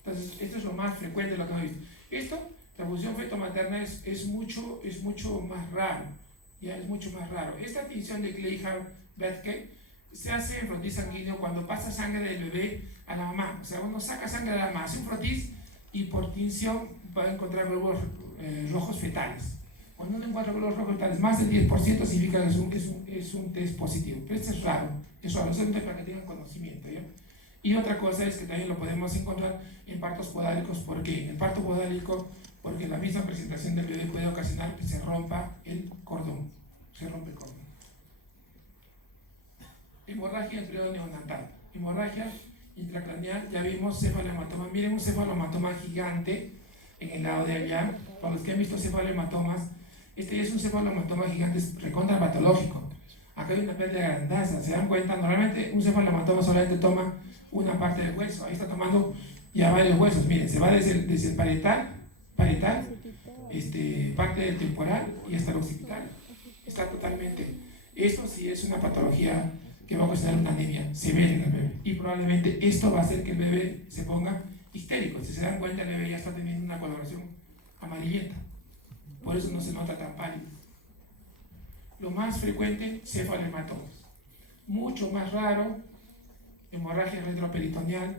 Entonces esto es lo más frecuente de lo que hemos visto. Esto, la función feto-materna es mucho más raro, ya es mucho más raro. Esta tinción de Gleichard-Bethke se hace en frotis sanguíneo cuando pasa sangre del bebé a la mamá. O sea, uno saca sangre de la mamá, hace un frotis y por tinción va a encontrar glóbulos rojos fetales. Cuando uno encuentra glóbulos rojos fetales, más del 10% significa que es un test positivo. Pero esto es raro, solamente para que tengan conocimiento, ¿ya? Y otra cosa es que también lo podemos encontrar en partos podálicos. ¿Por qué? En el parto podálico, porque la misma presentación del bebé puede ocasionar que se rompa el cordón. Se rompe el cordón. Hemorragia en periodo neonatal. Hemorragia intracraneal, ya vimos cefalohematoma. Miren un cefalohematoma gigante en el lado de allá. Para los que han visto cefalomatomas, este ya es un cefalohematoma gigante, es recontra patológico. Acá hay una pérdida de grandaza, ¿se dan cuenta? Normalmente un cefalohematoma solamente toma una parte del hueso, ahí está tomando ya varios huesos. Miren, se va desde el parietal, parte del temporal y hasta el occipital. Está totalmente. Esto sí es una patología que va a ocasionar una anemia severa en el bebé. Y probablemente esto va a hacer que el bebé se ponga histérico. Si se dan cuenta, el bebé ya está teniendo una coloración amarillenta. Por eso no se nota tan pálido. Lo más frecuente, cefalomatomas. Mucho más raro, hemorragia retroperitoneal,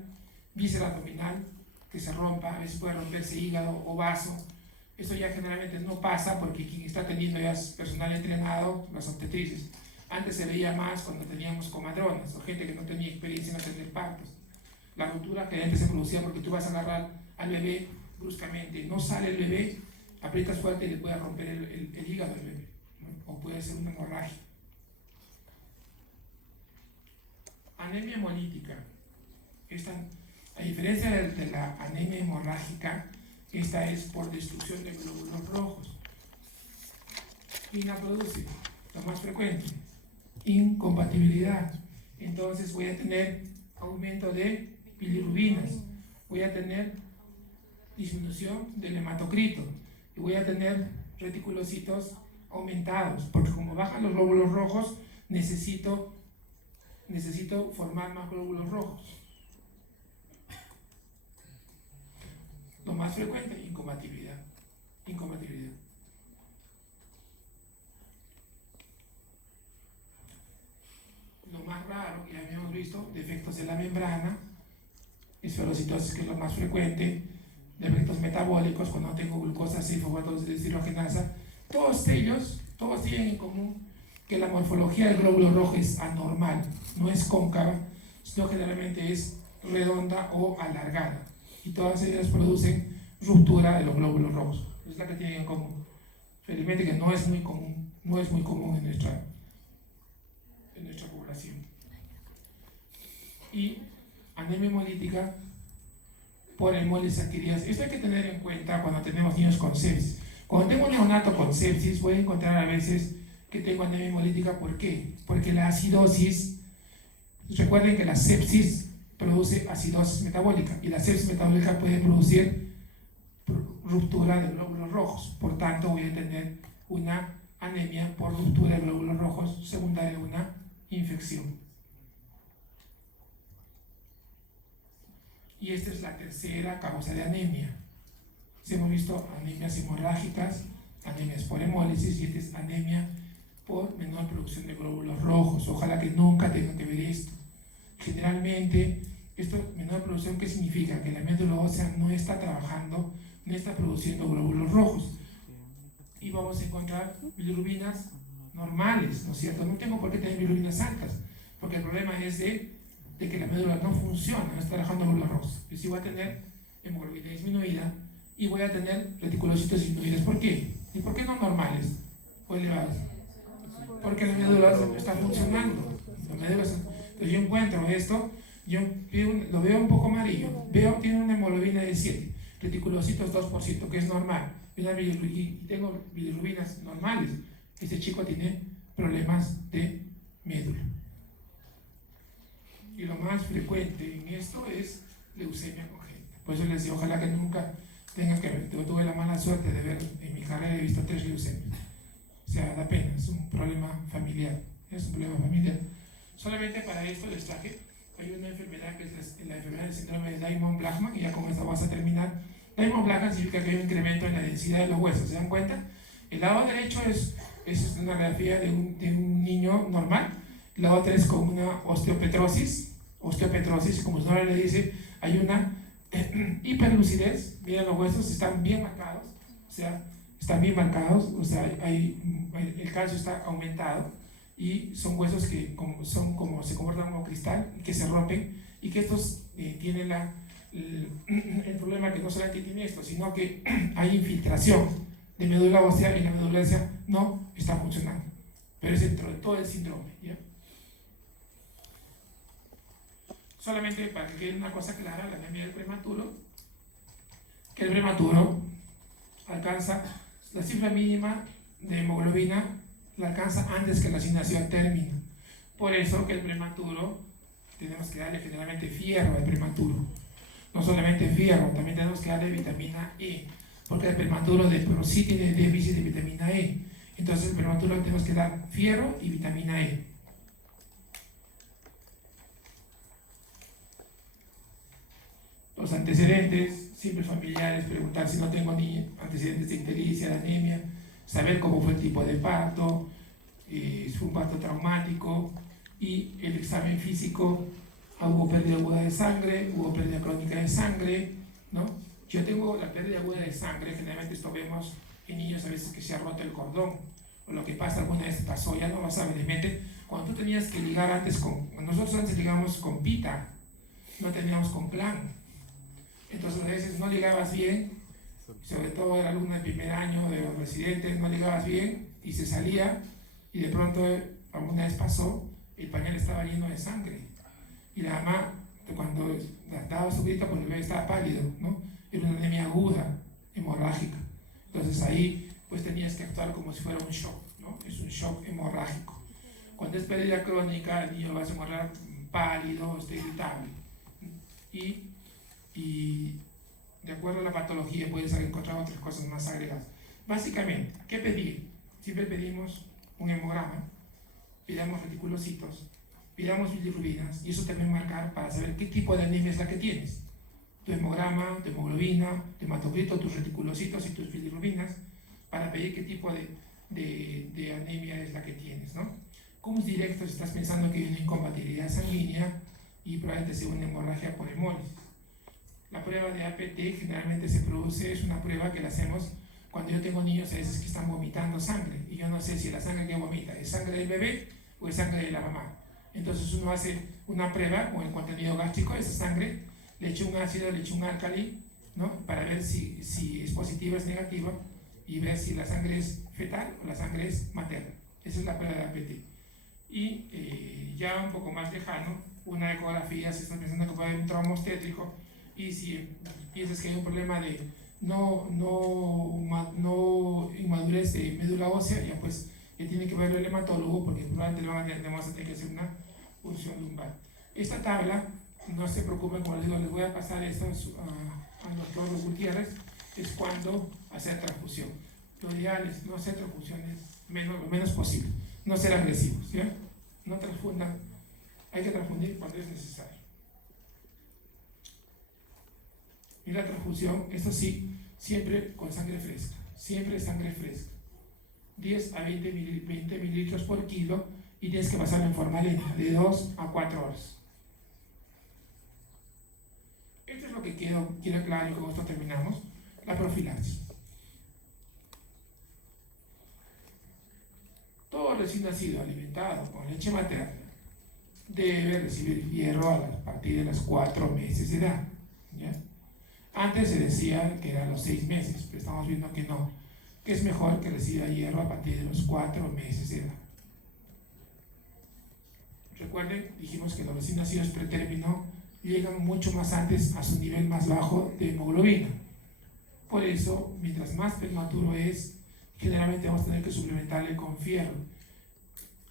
víscera abdominal, que se rompa, a veces puede romperse hígado o vaso. Esto ya generalmente no pasa porque quien está teniendo ya es personal entrenado, las obstetrices. Antes se veía más cuando teníamos comadronas o gente que no tenía experiencia en atender partos. La ruptura que antes se producía porque tú vas a agarrar al bebé bruscamente, no sale el bebé, aprietas fuerte y le puede romper el hígado al bebé, ¿no? O puede ser una hemorragia. Anemia hemolítica. A diferencia de la anemia hemorrágica, esta es por destrucción de glóbulos rojos. ¿Quién la produce? Lo más frecuente, incompatibilidad. Entonces voy a tener aumento de bilirrubinas, voy a tener disminución del hematocrito y voy a tener reticulocitos aumentados, porque como bajan los glóbulos rojos, necesito formar más glóbulos rojos. Lo más frecuente, incompatibilidad. Lo más raro, ya habíamos visto, defectos de la membrana, esferocitosis, que es lo más frecuente, de efectos metabólicos, cuando tengo glucosa 6-fosfatosdeshidrogenasa, todos ellos, todos tienen en común que la morfología del glóbulo rojo es anormal, no es cóncava, sino generalmente es redonda o alargada. Y todas ellas producen ruptura de los glóbulos rojos. Es la que tienen en común. Felizmente que no es muy común, en nuestra población. Y anemia hemolítica por hemolis adquiridas. Esto hay que tener en cuenta cuando tenemos niños con sepsis. Cuando tengo un neonato con sepsis, voy a encontrar a veces que tengo anemia hemolítica. ¿Por qué? Porque la acidosis, recuerden que la sepsis produce acidosis metabólica y la sepsis metabólica puede producir ruptura de glóbulos rojos. Por tanto, voy a tener una anemia por ruptura de glóbulos rojos secundaria a una infección. Y esta es la tercera causa de anemia. Si hemos visto anemias hemorrágicas, anemias por hemólisis, y esta es anemia por menor producción de glóbulos rojos. Ojalá que nunca tengan que ver esto. Generalmente, esto, menor producción, ¿qué significa? Que la médula ósea no está trabajando, no está produciendo glóbulos rojos. Y vamos a encontrar bilirrubinas normales, ¿no es cierto? No tengo por qué tener bilirrubinas altas, porque el problema es de que la médula no funciona, no está trabajando glóbulos rojos. Y si voy a tener hemoglobina disminuida y voy a tener reticulocitos disminuidas. ¿Por qué? ¿Y por qué no normales o elevadas? Porque la médula no está funcionando. Entonces yo encuentro esto, lo veo un poco amarillo, tiene una hemoglobina de 7, reticulocitos 2%, que es normal, y tengo bilirrubinas normales. Este chico tiene problemas de médula. Y lo más frecuente en esto es leucemia congénita. Por eso les decía, ojalá que nunca tengan que ver. Yo tuve la mala suerte de ver, en mi carrera he visto 3 leucemias. O sea, da pena, es un problema familiar. Solamente para esto les traje, hay una enfermedad que es la enfermedad del síndrome de Diamond-Blackfan, y ya con esto vamos a terminar. Diamond-Blackfan significa que hay un incremento en la densidad de los huesos, ¿se dan cuenta? El lado derecho es una radiografía de un niño normal, la otra es con una osteopetrosis, como su nombre le dice, hay una hiperlucidez, miren los huesos están bien marcados, el calcio está aumentado, y son huesos que se comportan como cristal y que se rompen, y que estos tienen el problema que no solamente tiene esto, sino que hay infiltración de médula ósea y la médula ósea no está funcionando. Pero es dentro de todo el síndrome, ¿ya? Solamente para que quede una cosa clara, la anemia del prematuro, que el prematuro alcanza la cifra mínima de hemoglobina, la alcanza antes que la asignación término. Por eso que el prematuro tenemos que darle generalmente fierro al prematuro. No solamente fierro, también tenemos que darle vitamina E, porque el prematuro de por sí tiene déficit de vitamina E. Entonces el prematuro tenemos que dar fierro y vitamina E. Los antecedentes, siempre familiares, preguntar si no tengo ni antecedentes de ictericia, de anemia, saber cómo fue el tipo de parto, si fue un parto traumático, y el examen físico, hubo pérdida aguda de sangre, hubo pérdida crónica de sangre, ¿no? Yo tengo la pérdida aguda de sangre, generalmente esto vemos en niños a veces que se ha roto el cordón, o lo que pasa alguna vez pasó, ya no vas a ver, cuando tú tenías que ligar antes nosotros antes ligábamos con pita, no teníamos con plan. Entonces a veces no ligabas bien, sobre todo era alumno de primer año de los residentes, no ligabas bien y se salía, y de pronto alguna vez pasó, el pañal estaba lleno de sangre, y la mamá cuando daba su grito pues el bebé estaba pálido, ¿no? Era una anemia aguda, hemorrágica. Entonces ahí pues tenías que actuar como si fuera un shock, ¿no? Es un shock hemorrágico. Cuando es pérdida crónica, el niño va a hemorrar pálido, irritable, y de acuerdo a la patología puedes encontrar otras cosas más agregadas. Básicamente, ¿qué pedir? Siempre pedimos un hemograma, pidamos reticulocitos, pidamos bilirrubinas, y eso también marcar para saber qué tipo de anemia es la que tienes. Tu hemograma, tu hemoglobina, tu hematocrito, tus reticulocitos y tus bilirrubinas, para pedir qué tipo de anemia es la que tienes, ¿no? Como directo, si estás pensando que hay una incompatibilidad sanguínea y probablemente sea una hemorragia por hemólisis. La prueba de APT generalmente se produce, es una prueba que la hacemos cuando yo tengo niños a veces que están vomitando sangre y yo no sé si la sangre que vomita es sangre del bebé o es sangre de la mamá. Entonces uno hace una prueba con el contenido gástrico de esa sangre, le echa un ácido, le echa un álcali, ¿no? Para ver si es positiva o es negativa y ver si la sangre es fetal o la sangre es materna. Esa es la prueba de APT. Y ya un poco más lejano, una ecografía, si estás pensando que puede haber un trauma obstétrico y si piensas que hay un problema de no inmadurez de médula ósea, ya pues ya tiene que verlo el hematólogo porque probablemente vamos a tener que hacer una punción lumbar. Esta tabla, no se preocupen, como les digo, les voy a pasar esto a los doctor Gutiérrez, es cuando hacer transfusión. Lo ideal es no hacer transfusiones lo menos posible, no ser agresivos, ¿ya? No transfundan, hay que transfundir cuando es necesario. Y la transfusión, esto sí, siempre con sangre fresca, siempre sangre fresca. 10 a 20 mililitros por kilo y tienes que pasarlo en forma lenta, de 2 a 4 horas. Esto es lo que quiero aclarar y con esto terminamos. La profilaxis. Todo recién nacido alimentado con leche materna debe recibir hierro a partir de los 4 meses de edad, ¿ya? Antes se decía que eran los 6 meses, pero estamos viendo que no, que es mejor que reciba hierro a partir de los 4 meses de edad. Recuerden, dijimos que los recién nacidos pretérmino llegan mucho más antes a su nivel más bajo de hemoglobina. Por eso, mientras más prematuro es, generalmente vamos a tener que suplementarle con fierro.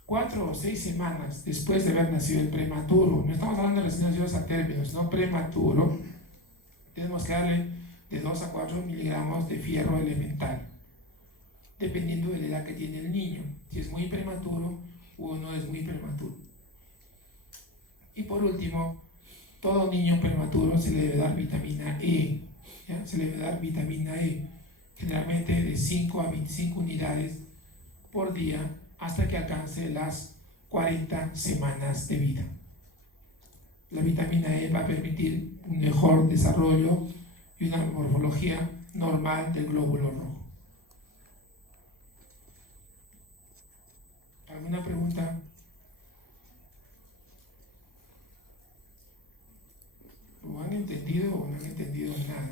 4 o 6 semanas después de haber nacido el prematuro, no estamos hablando de recién nacidos a términos, no prematuro, tenemos que darle de 2 a 4 miligramos de fierro elemental, dependiendo de la edad que tiene el niño, si es muy prematuro o no es muy prematuro. Y por último, todo niño prematuro se le debe dar vitamina E, ¿ya? Se le debe dar vitamina E, generalmente de 5 a 25 unidades por día hasta que alcance las 40 semanas de vida. La vitamina E va a permitir un mejor desarrollo y una morfología normal del glóbulo rojo. ¿Alguna pregunta? ¿Lo han entendido o no han entendido nada?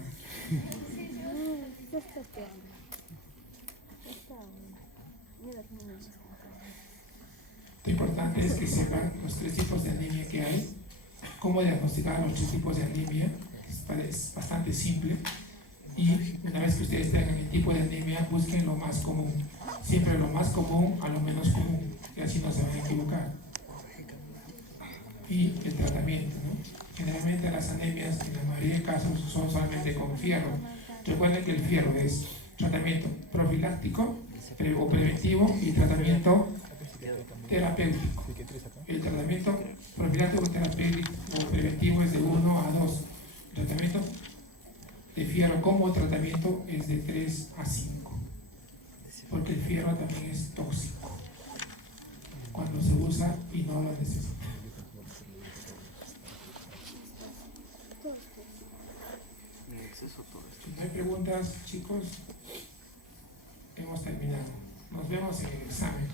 Lo importante es que sepan los 3 tipos de anemia que hay, cómo diagnosticar los 3 tipos de anemia, es bastante simple, y una vez que ustedes tengan el tipo de anemia, busquen lo más común, siempre lo más común a lo menos común, y así no se van a equivocar. Y el tratamiento, ¿no? Generalmente las anemias, en la mayoría de casos, son solamente con fierro. Recuerden que el fierro es tratamiento profiláctico o preventivo y tratamiento terapéutico. El tratamiento profiláctico, terapéutico o preventivo es de 1 a 2. El tratamiento de fierro como tratamiento es de 3 a 5. Porque el fierro también es tóxico cuando se usa y no lo necesita. ¿No hay preguntas, chicos? Hemos terminado. Nos vemos en el examen.